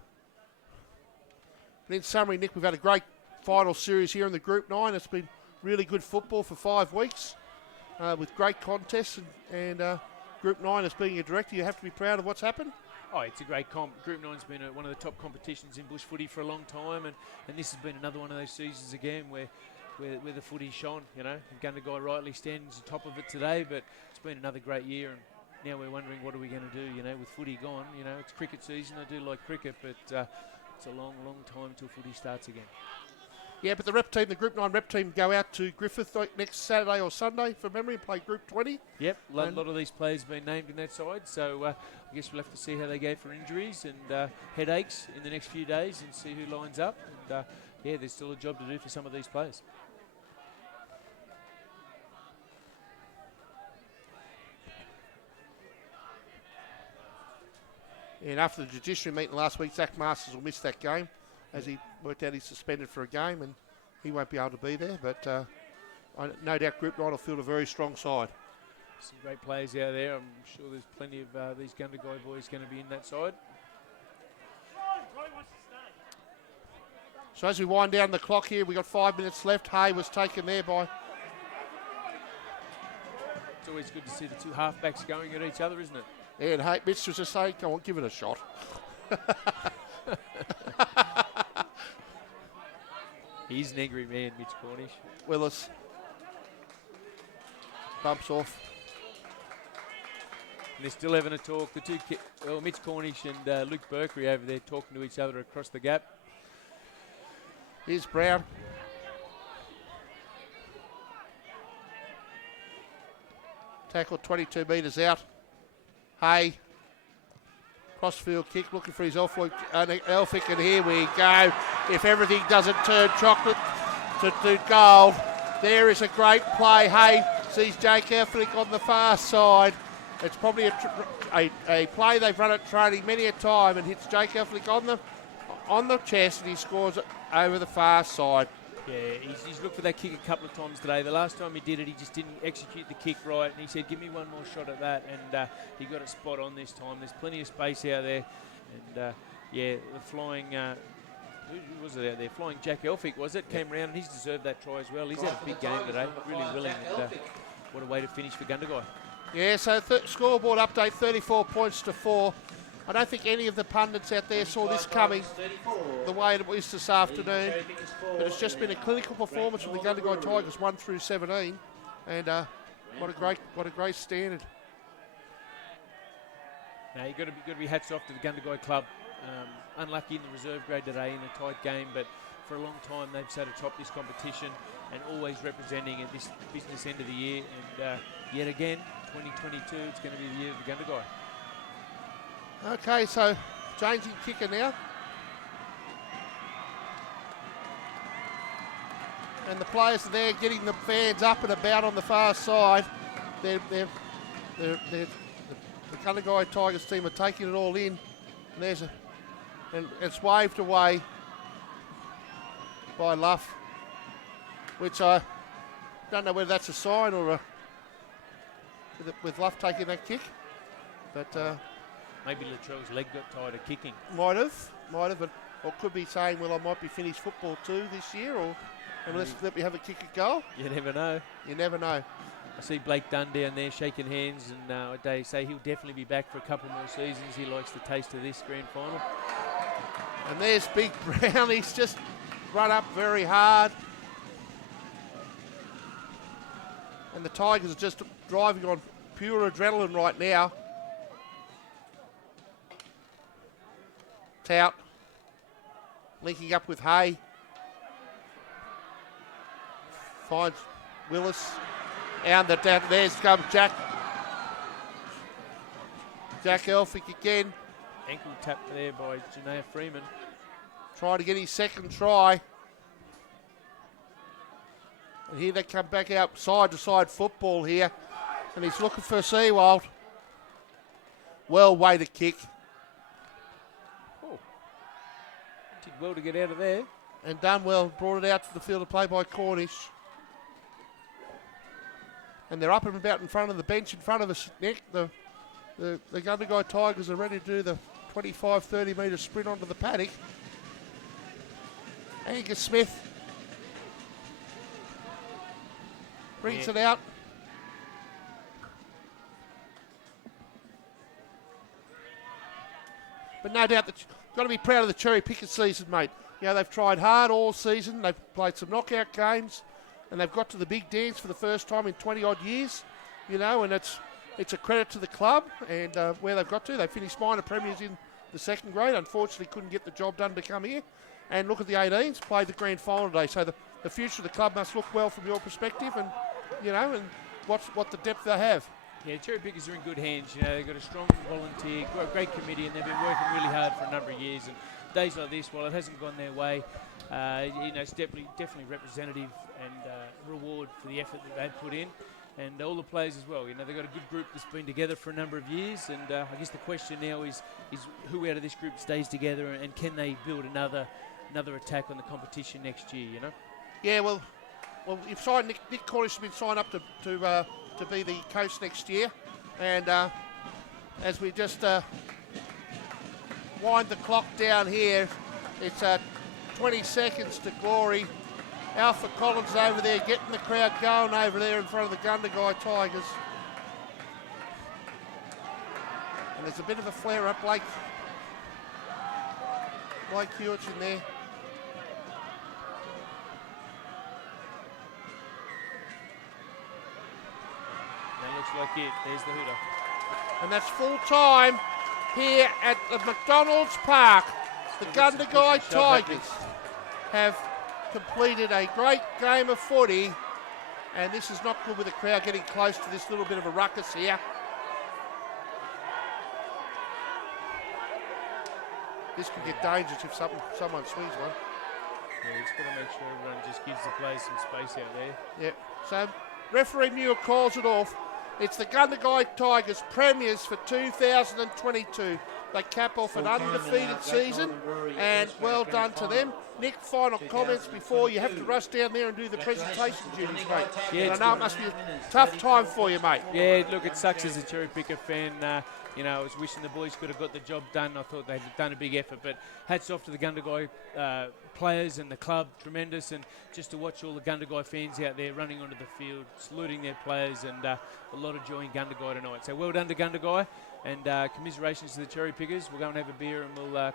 But in summary, Nick, we've had a great final series here in the Group 9. It's been really good football for 5 weeks with great contests. And Group 9, as being a director, you have to be proud of what's happened. Oh, it's a great comp. Group 9's been one of the top competitions in bush footy for a long time, and this has been another one of those seasons again where the footy shone, you know. And Gundagai rightly stands on top of it today, but it's been another great year, and now we're wondering what are we going to do, you know, with footy gone. You know, it's cricket season. I do like cricket, but it's a long, long time till footy starts again. Yeah, but the rep team, the Group 9 rep team, go out to Griffith next Saturday or Sunday, from memory, and play Group 20. Yep, a lot of these players have been named in that side, so I guess we'll have to see how they go for injuries and headaches in the next few days and see who lines up. And yeah, there's still a job to do for some of these players. And after the judiciary meeting last week, Zach Masters will miss that game as he worked out he's suspended for a game and he won't be able to be there. But no doubt Group 9 will field a very strong side. Some great players out there. I'm sure there's plenty of these Gundagai boys going to be in that side. So as we wind down the clock here, we've got 5 minutes left. Hay was taken there by... It's always good to see the two halfbacks going at each other, isn't it? Yeah, and Hay, Mitch was just saying, come on, give it a shot. He's an angry man, Mitch Cornish. Willis bumps off. And they're still having a talk. The two, Mitch Cornish and Luke BERKREY over there talking to each other across the gap. Here's Brown. Tackle 22 metres out. Hay. Crossfield kick, looking for his Elphick, and here we go. If everything doesn't turn chocolate to gold, there is a great play. Hay sees Jake Elphick on the far side. It's probably a play they've run at training many a time, and hits Jake Elphick on the chest, and he scores it over the far side. Yeah, he's looked for that kick a couple of times today. The last time he did it, he just didn't execute the kick right, and he said, give me one more shot at that, and he got it spot on this time. There's plenty of space out there, and yeah, the flying, who was it out there? Flying Jack Elphick, was it? Came around, and he's deserved that try as well. He's had a big game today, really willing, and what a way to finish for Gundagai. Yeah, so scoreboard update, 34 points to 4. I don't think any of the pundits out there saw this coming the way it was this afternoon. But it's just been a clinical performance from the Gundagai Tigers, 1 through 17. And what a great standard. Now you've got to be hats off to the Gundagai club. Unlucky in the reserve grade today in a tight game, but for a long time they've sat atop this competition and always representing at this business end of the year. And yet again, 2022, it's going to be the year of the Gundagai. Okay, so changing kicker now. And the players are there getting the fans up and about on the far side. The Gundagai Tigers team are taking it all in. And and it's waved away by Luff, which I don't know whether that's a sign or with Luff taking that kick. But maybe Latrell's leg got tired of kicking. Might have, but or could be saying, well, I might be finished football too this year, or unless let me have a kick at goal. You never know. You never know. I see Blake Dunn down there shaking hands, and they say he'll definitely be back for a couple more seasons. He likes the taste of this grand final. And there's Big Brown. He's just run up very hard. And the Tigers are just driving on pure adrenaline right now. Tout linking up with Hay. Finds Willis. And there's comes Jack Elphick again. Ankle tap there by Janaea Freeman. Trying to get his second try. And here they come back out side-to-side football here. And he's looking for SIEGWALT. Well weighted kick. Oh. Did well to get out of there. And done well. Brought it out to the field of play by Cornish. And they're up and about in front of the bench in front of us, Nick. The Gundagai Tigers are ready to do the 25-30 metre sprint onto the paddock. Angus Smith Brings it out. But no doubt that you've got to be proud of the Cherrypickers season, mate. You know, they've tried hard all season. They've played some knockout games, and they've got to the big dance for the first time in 20-odd years. You know, and it's a credit to the club and where they've got to. They finished minor premiers in the second grade. Unfortunately, couldn't get the job done to come here. And look at the 18s, played the grand final today. So the future of the club must look well from your perspective, and you know, and what the depth they have. Yeah, Cherrypickers are in good hands. You know, they've got a strong volunteer, great committee, and they've been working really hard for a number of years. And days like this, while it hasn't gone their way, you know, it's definitely representative and reward for the effort that they've put in. And all the players as well. You know, they've got a good group that's been together for a number of years. And I guess the question now is who out of this group stays together, and can they build another attack on the competition next year? You know. Yeah, well, you've signed Nick Cornish has been signed up to be the coach next year, and as we just wind the clock down here, it's 20 seconds to glory. Afa COLLINS over there getting the crowd going over there in front of the Gundagai Tigers. And there's a bit of a flare up. Blake Hewitt's in there. That looks like it. There's the hooter. And that's full time here at the McDonald's Park. The Gundagai Tigers have completed a great game of footy, and this is not good with the crowd getting close to this little bit of a ruckus here. This could get dangerous if someone swings one. Yeah, just got to make sure everyone just gives the players some space out there. Yep. So referee Muir calls it off. It's the Gundagai Tigers premiers for 2022. They cap off an undefeated season, and well done to them. Nick, final comments before you have to rush down there and do the presentation duties, mate. Yeah, I know it must be a tough time for you, mate. Yeah, look, it sucks as a Cherrypicker fan. You know, I was wishing the boys could have got the job done. I thought they'd done a big effort, but hats off to the Gundagai players and the club, tremendous, and just to watch all the Gundagai fans out there running onto the field, saluting their players, and a lot of joy in Gundagai tonight. So well done to Gundagai, and commiserations to the Cherrypickers. We'll go and have a beer and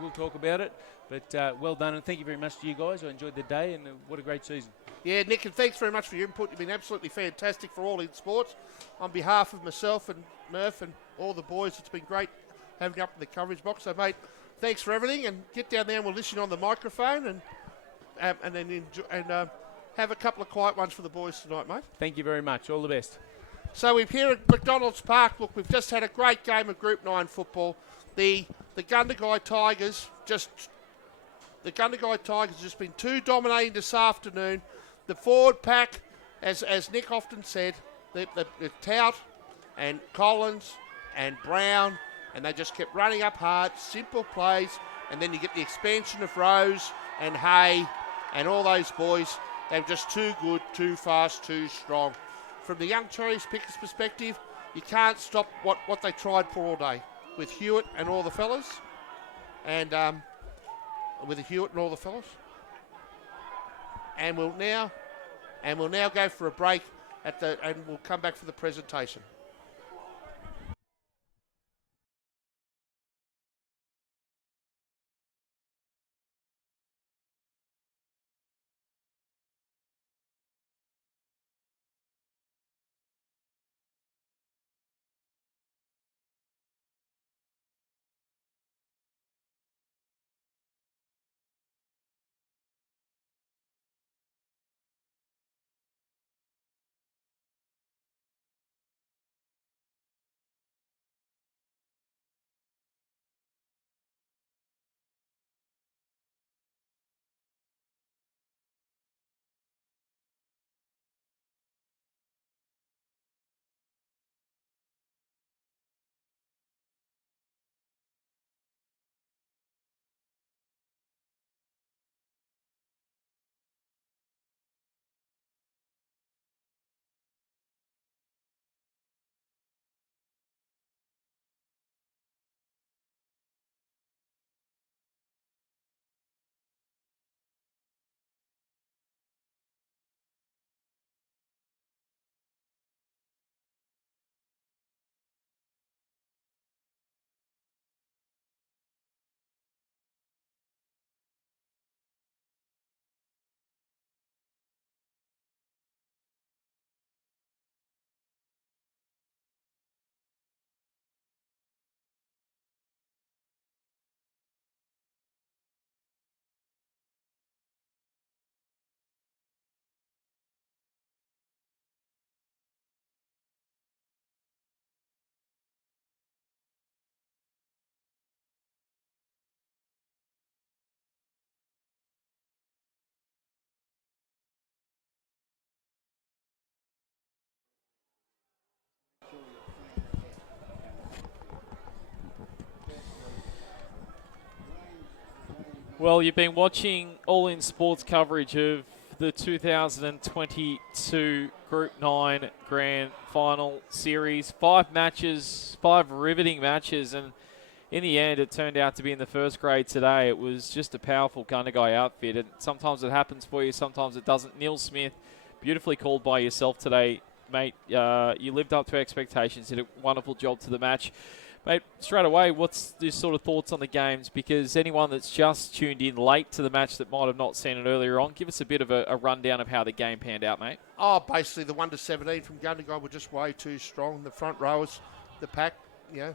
we'll talk about it. But well done, and thank you very much to you guys. I enjoyed the day, and what a great season. Yeah, Nick, and thanks very much for your input. You've been absolutely fantastic for All In Sports. On behalf of myself and Murph and all the boys, it's been great having you up in the coverage box. So, mate, thanks for everything, and get down there and we'll listen on the microphone and then enjoy, and have a couple of quiet ones for the boys tonight, mate. Thank you very much. All the best. So we're here at McDonald's Park. Look, we've just had a great game of Group 9 football. The Gundagai Tigers the Gundagai Tigers have just been too dominating this afternoon. The forward pack, as Nick often said, the Tout and Collins and Brown, and they just kept running up hard, simple plays, and then you get the expansion of Rose and Hay and all those boys. They're just too good, too fast, too strong. From the young Cherrypickers perspective, you can't stop what they tried for all day with Hewitt and all the fellas, and and we'll now go for a break and we'll come back for the presentation. Well, you've been watching All In Sports coverage of the 2022 Group 9 Grand Final Series. 5 matches, 5 riveting matches, and in the end, it turned out to be in the first grade today. It was just a powerful Gundagai outfit, and sometimes it happens for you, sometimes it doesn't. Neil Smith, beautifully called by yourself today, mate. You lived up to expectations, did a wonderful job to the match. Mate, straight away, what's your sort of thoughts on the games? Because anyone that's just tuned in late to the match that might have not seen it earlier on, give us a bit of a rundown of how the game panned out, mate. Oh, basically the 1-17 from Gundagai were just way too strong. The front rowers, the pack, you know,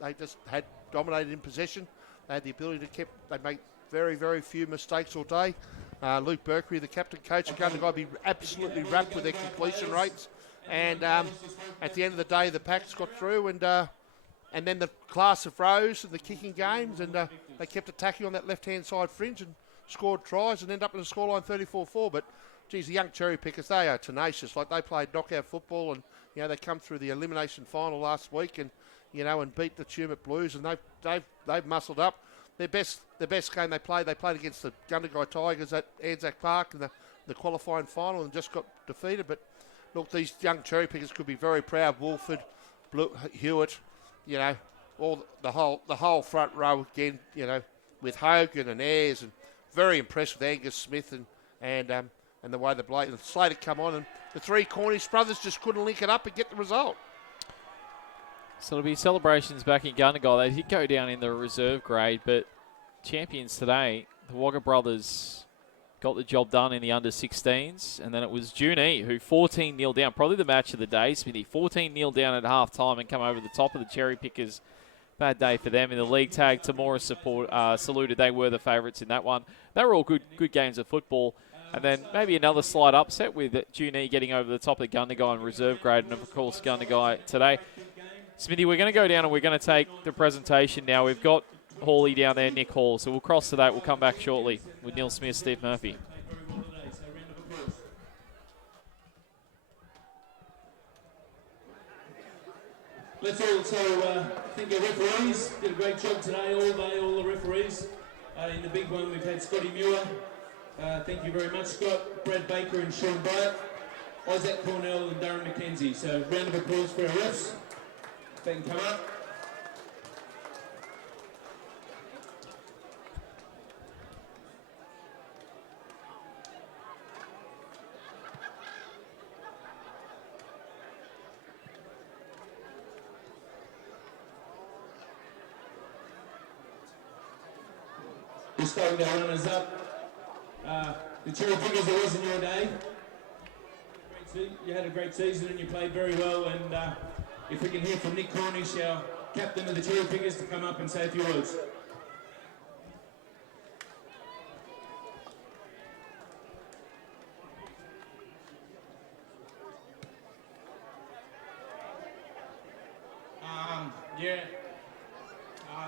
they just had dominated in possession. They had the ability to they made very, very few mistakes all day. Luke BERKREY, the captain coach of Gundagai, be absolutely wrapped with their completion rates. And at the end of the day, the packs got through, and then the class of rows and the kicking games, and they kept attacking on that left-hand side fringe and scored tries and ended up in a scoreline 34-4. But, geez, the young cherry-pickers, they are tenacious. Like, they played knockout football, and, you know, they come through the elimination final last week and, you know, and beat the Tumut Blues, and they've muscled up. The best game they played against the Gundagai Tigers at Anzac Park in the qualifying final and just got defeated. But, look, these young cherry-pickers could be very proud. Wolford, Hewitt, you know, the whole front row again, you know, with Hogan and Ayres, and very impressed with Angus Smith and the way the Slater come on, and the 3 Cornish brothers just couldn't link it up and get the result. So it'll be celebrations back in Gundagai. They did go down in the reserve grade, but champions today, the Wagga brothers got the job done in the under-16s, and then it was Junee who 14-0 down, probably the match of the day, Smithy, 14-0 down at half-time and come over the top of the Cherrypickers. Bad day for them in the league tag. Tamora saluted. They were the favourites in that one. They were all good games of football. And then maybe another slight upset with Junee getting over the top of Gundagai in reserve grade, and of course Gundagai today. Smithy, we're going to go down and we're going to take the presentation now. We've got Hawley down there, Nick Hall. So we'll cross to that. We'll come back shortly with Neil Smith, Steve Murphy. Let's also thank our referees. Did a great job today, all day, all the referees. In the big one, we've had Scotty Muir. Thank you very much, Scott. Brad Baker and Sean Byatt. Isaac Cornell and Darren McKenzie. So round of applause for our refs. If they can come up. We're starting our runners up. The Cherrypickers, it wasn't your day. You had a great season and you played very well. And if we can hear from Nick Cornish, our captain of the Cherrypickers, to come up and say a few words.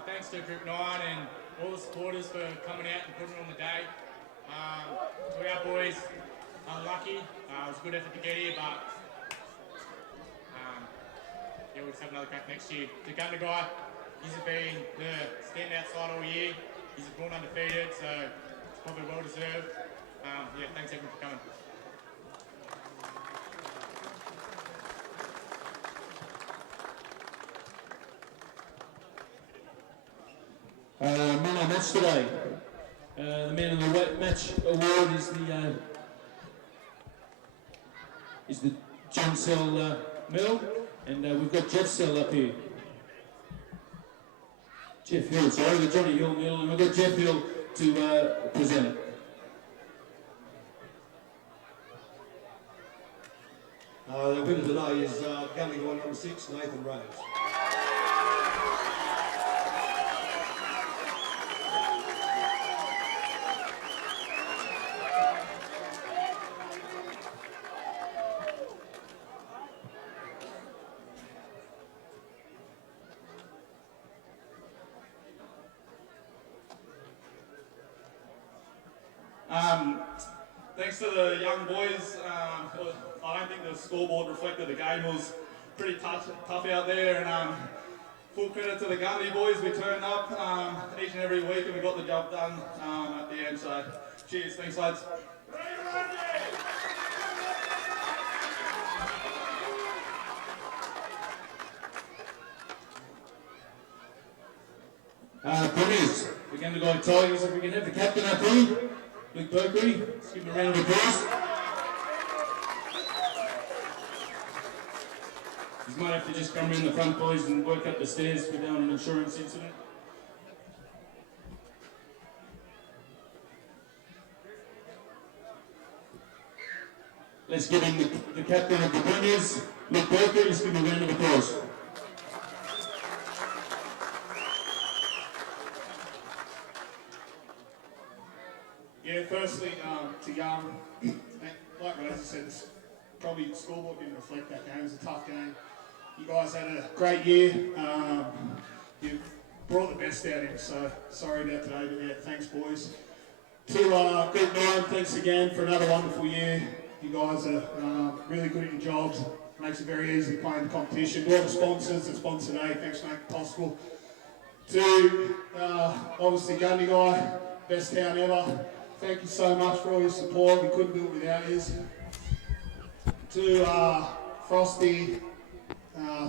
Thanks to Group 9 and all the supporters for coming out and putting on the day. To our boys, unlucky. It was a good effort to get here, but we'll just have another crack next year. To Gundagai, he's been the standout side all year. He's born undefeated, so it's probably well deserved. Thanks everyone for coming. Man of the match today. The man of the match award is the John Sell Mill, and we've got Jeff Sell up here. Jeff Hill, sorry, the Johnny Hill Mill, and we've got Jeff Hill to present it. The winner today is Gundagai number 6, Nathan Rhodes. Thanks to the young boys. I don't think the scoreboard reflected the game. It was pretty tough out there, and full credit to the Gundy boys. We turned up each and every week and we got the job done at the end. So, cheers. Thanks, lads. Premiers, we're going to go Tigers. If we can have the captain up here, Luke BERKREY. Let's give him a round of applause. You might have to just come around the front, boys, and work up the stairs without an insurance incident. Let's give him the captain of the Premiers, Luke BERKREY. Let's give him a round of applause. Yeah, firstly, to Young, like Rosie said, probably the scoreboard didn't reflect that game. It was a tough game. You guys had a great year. You brought the best out of him, so sorry about today, but yeah, thanks, boys. To Group 9, thanks again for another wonderful year. You guys are really good at your jobs. Makes it very easy playing the competition. To all the sponsors that sponsor today, thanks for making it possible. To obviously Gundy Guy, best town ever. Thank you so much for all your support. We couldn't do it without you. To Frosty,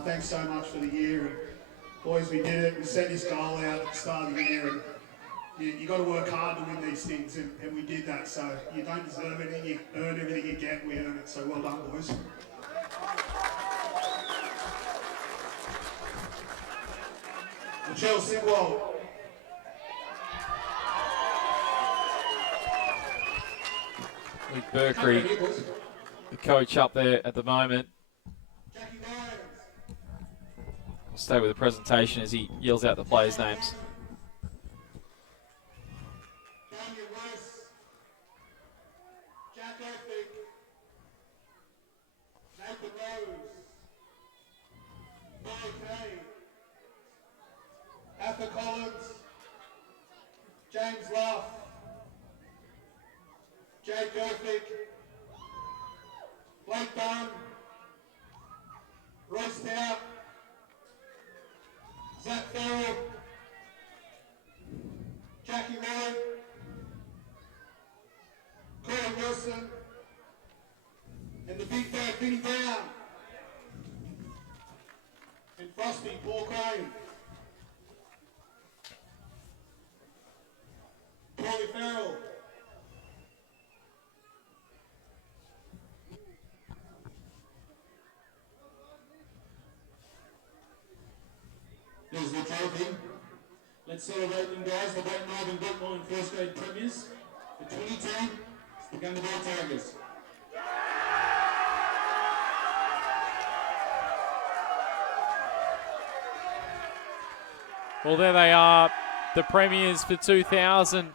thanks so much for the year. And boys, we did it. We set this goal out at the start of the year. And you got to work hard to win these things. And we did that. So you don't deserve anything. You earn everything you get. We earn it. So well done, boys. Latrell SIEGWALT. With BERKREY, the coach up there at the moment. We'll stay with the presentation as he yells out the players' names. Damian WILLIS, Zac Elphick, Nathan Rose, BERKREY, Afa COLLINS, James Luff, Elphick, DUNN, Royce TOUT, Zac FAIRALL, LLOYD, Colin Wilson, and the big bad Vinny Brown, and Frosty Paul Crane, Farrell. There's the trophy. Let's celebrate them, guys. The Great Northern Group 9 first grade premiers. The 2010, it's the Gundy Tigers. Well, there they are, the premiers for 2000.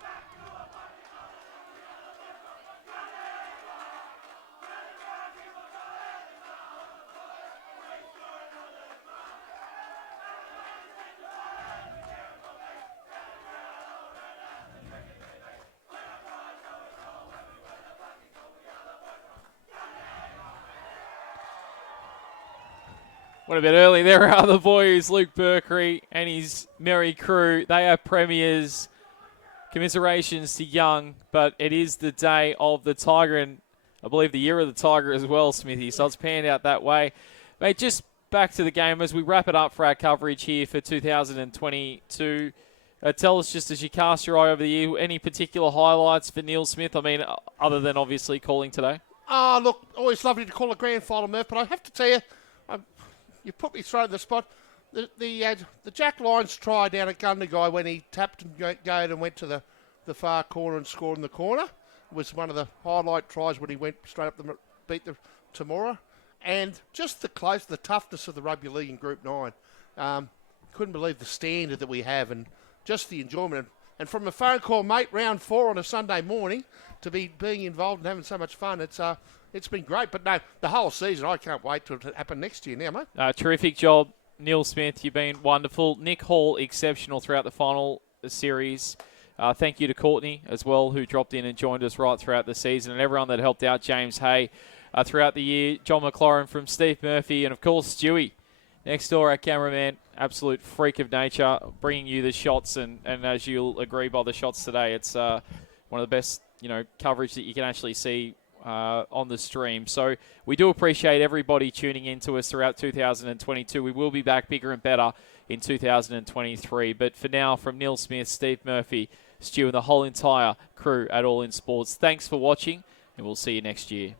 Went a bit early. There are the boys, Luke BERKREY and his merry crew. They are premiers. Commiserations to Young, but it is the day of the Tiger, and I believe the year of the Tiger as well, Smithy. So it's panned out that way. Mate, just back to the game as we wrap it up for our coverage here for 2022. Tell us, just as you cast your eye over the year, any particular highlights for Neil Smith? I mean, other than obviously calling today. Oh, look, always lovely to call a grand final, Murph, but I have to tell you, you put me straight in the spot. The Jack Lyons try down at Gundagai when he tapped and goed and went to the far corner and scored in the corner was one of the highlight tries when he went straight up the beat the Tamora. And just the toughness of the rugby league in Group 9. Couldn't believe the standard that we have and just the enjoyment. And from a phone call, mate, round 4 on a Sunday morning, to be being involved and having so much fun, it's been great. But no, the whole season, I can't wait till it happen next year now, mate. Terrific job, Neil Smith. You've been wonderful. Nick Hall, exceptional throughout the final series. Thank you to Courtney as well, who dropped in and joined us right throughout the season, and everyone that helped out James Hay throughout the year. John McLaurin from Steve Murphy, and of course Stewie next door, our cameraman. absolute freak of nature, bringing you the shots, and as you'll agree by the shots today, it's one of the best, coverage that you can actually see on the stream. So we do appreciate everybody tuning in to us throughout 2022. We will be back bigger and better in 2023. But for now, from Neil Smith, Steve Murphy, Stu, and the whole entire crew at All In Sports, thanks for watching, and we'll see you next year.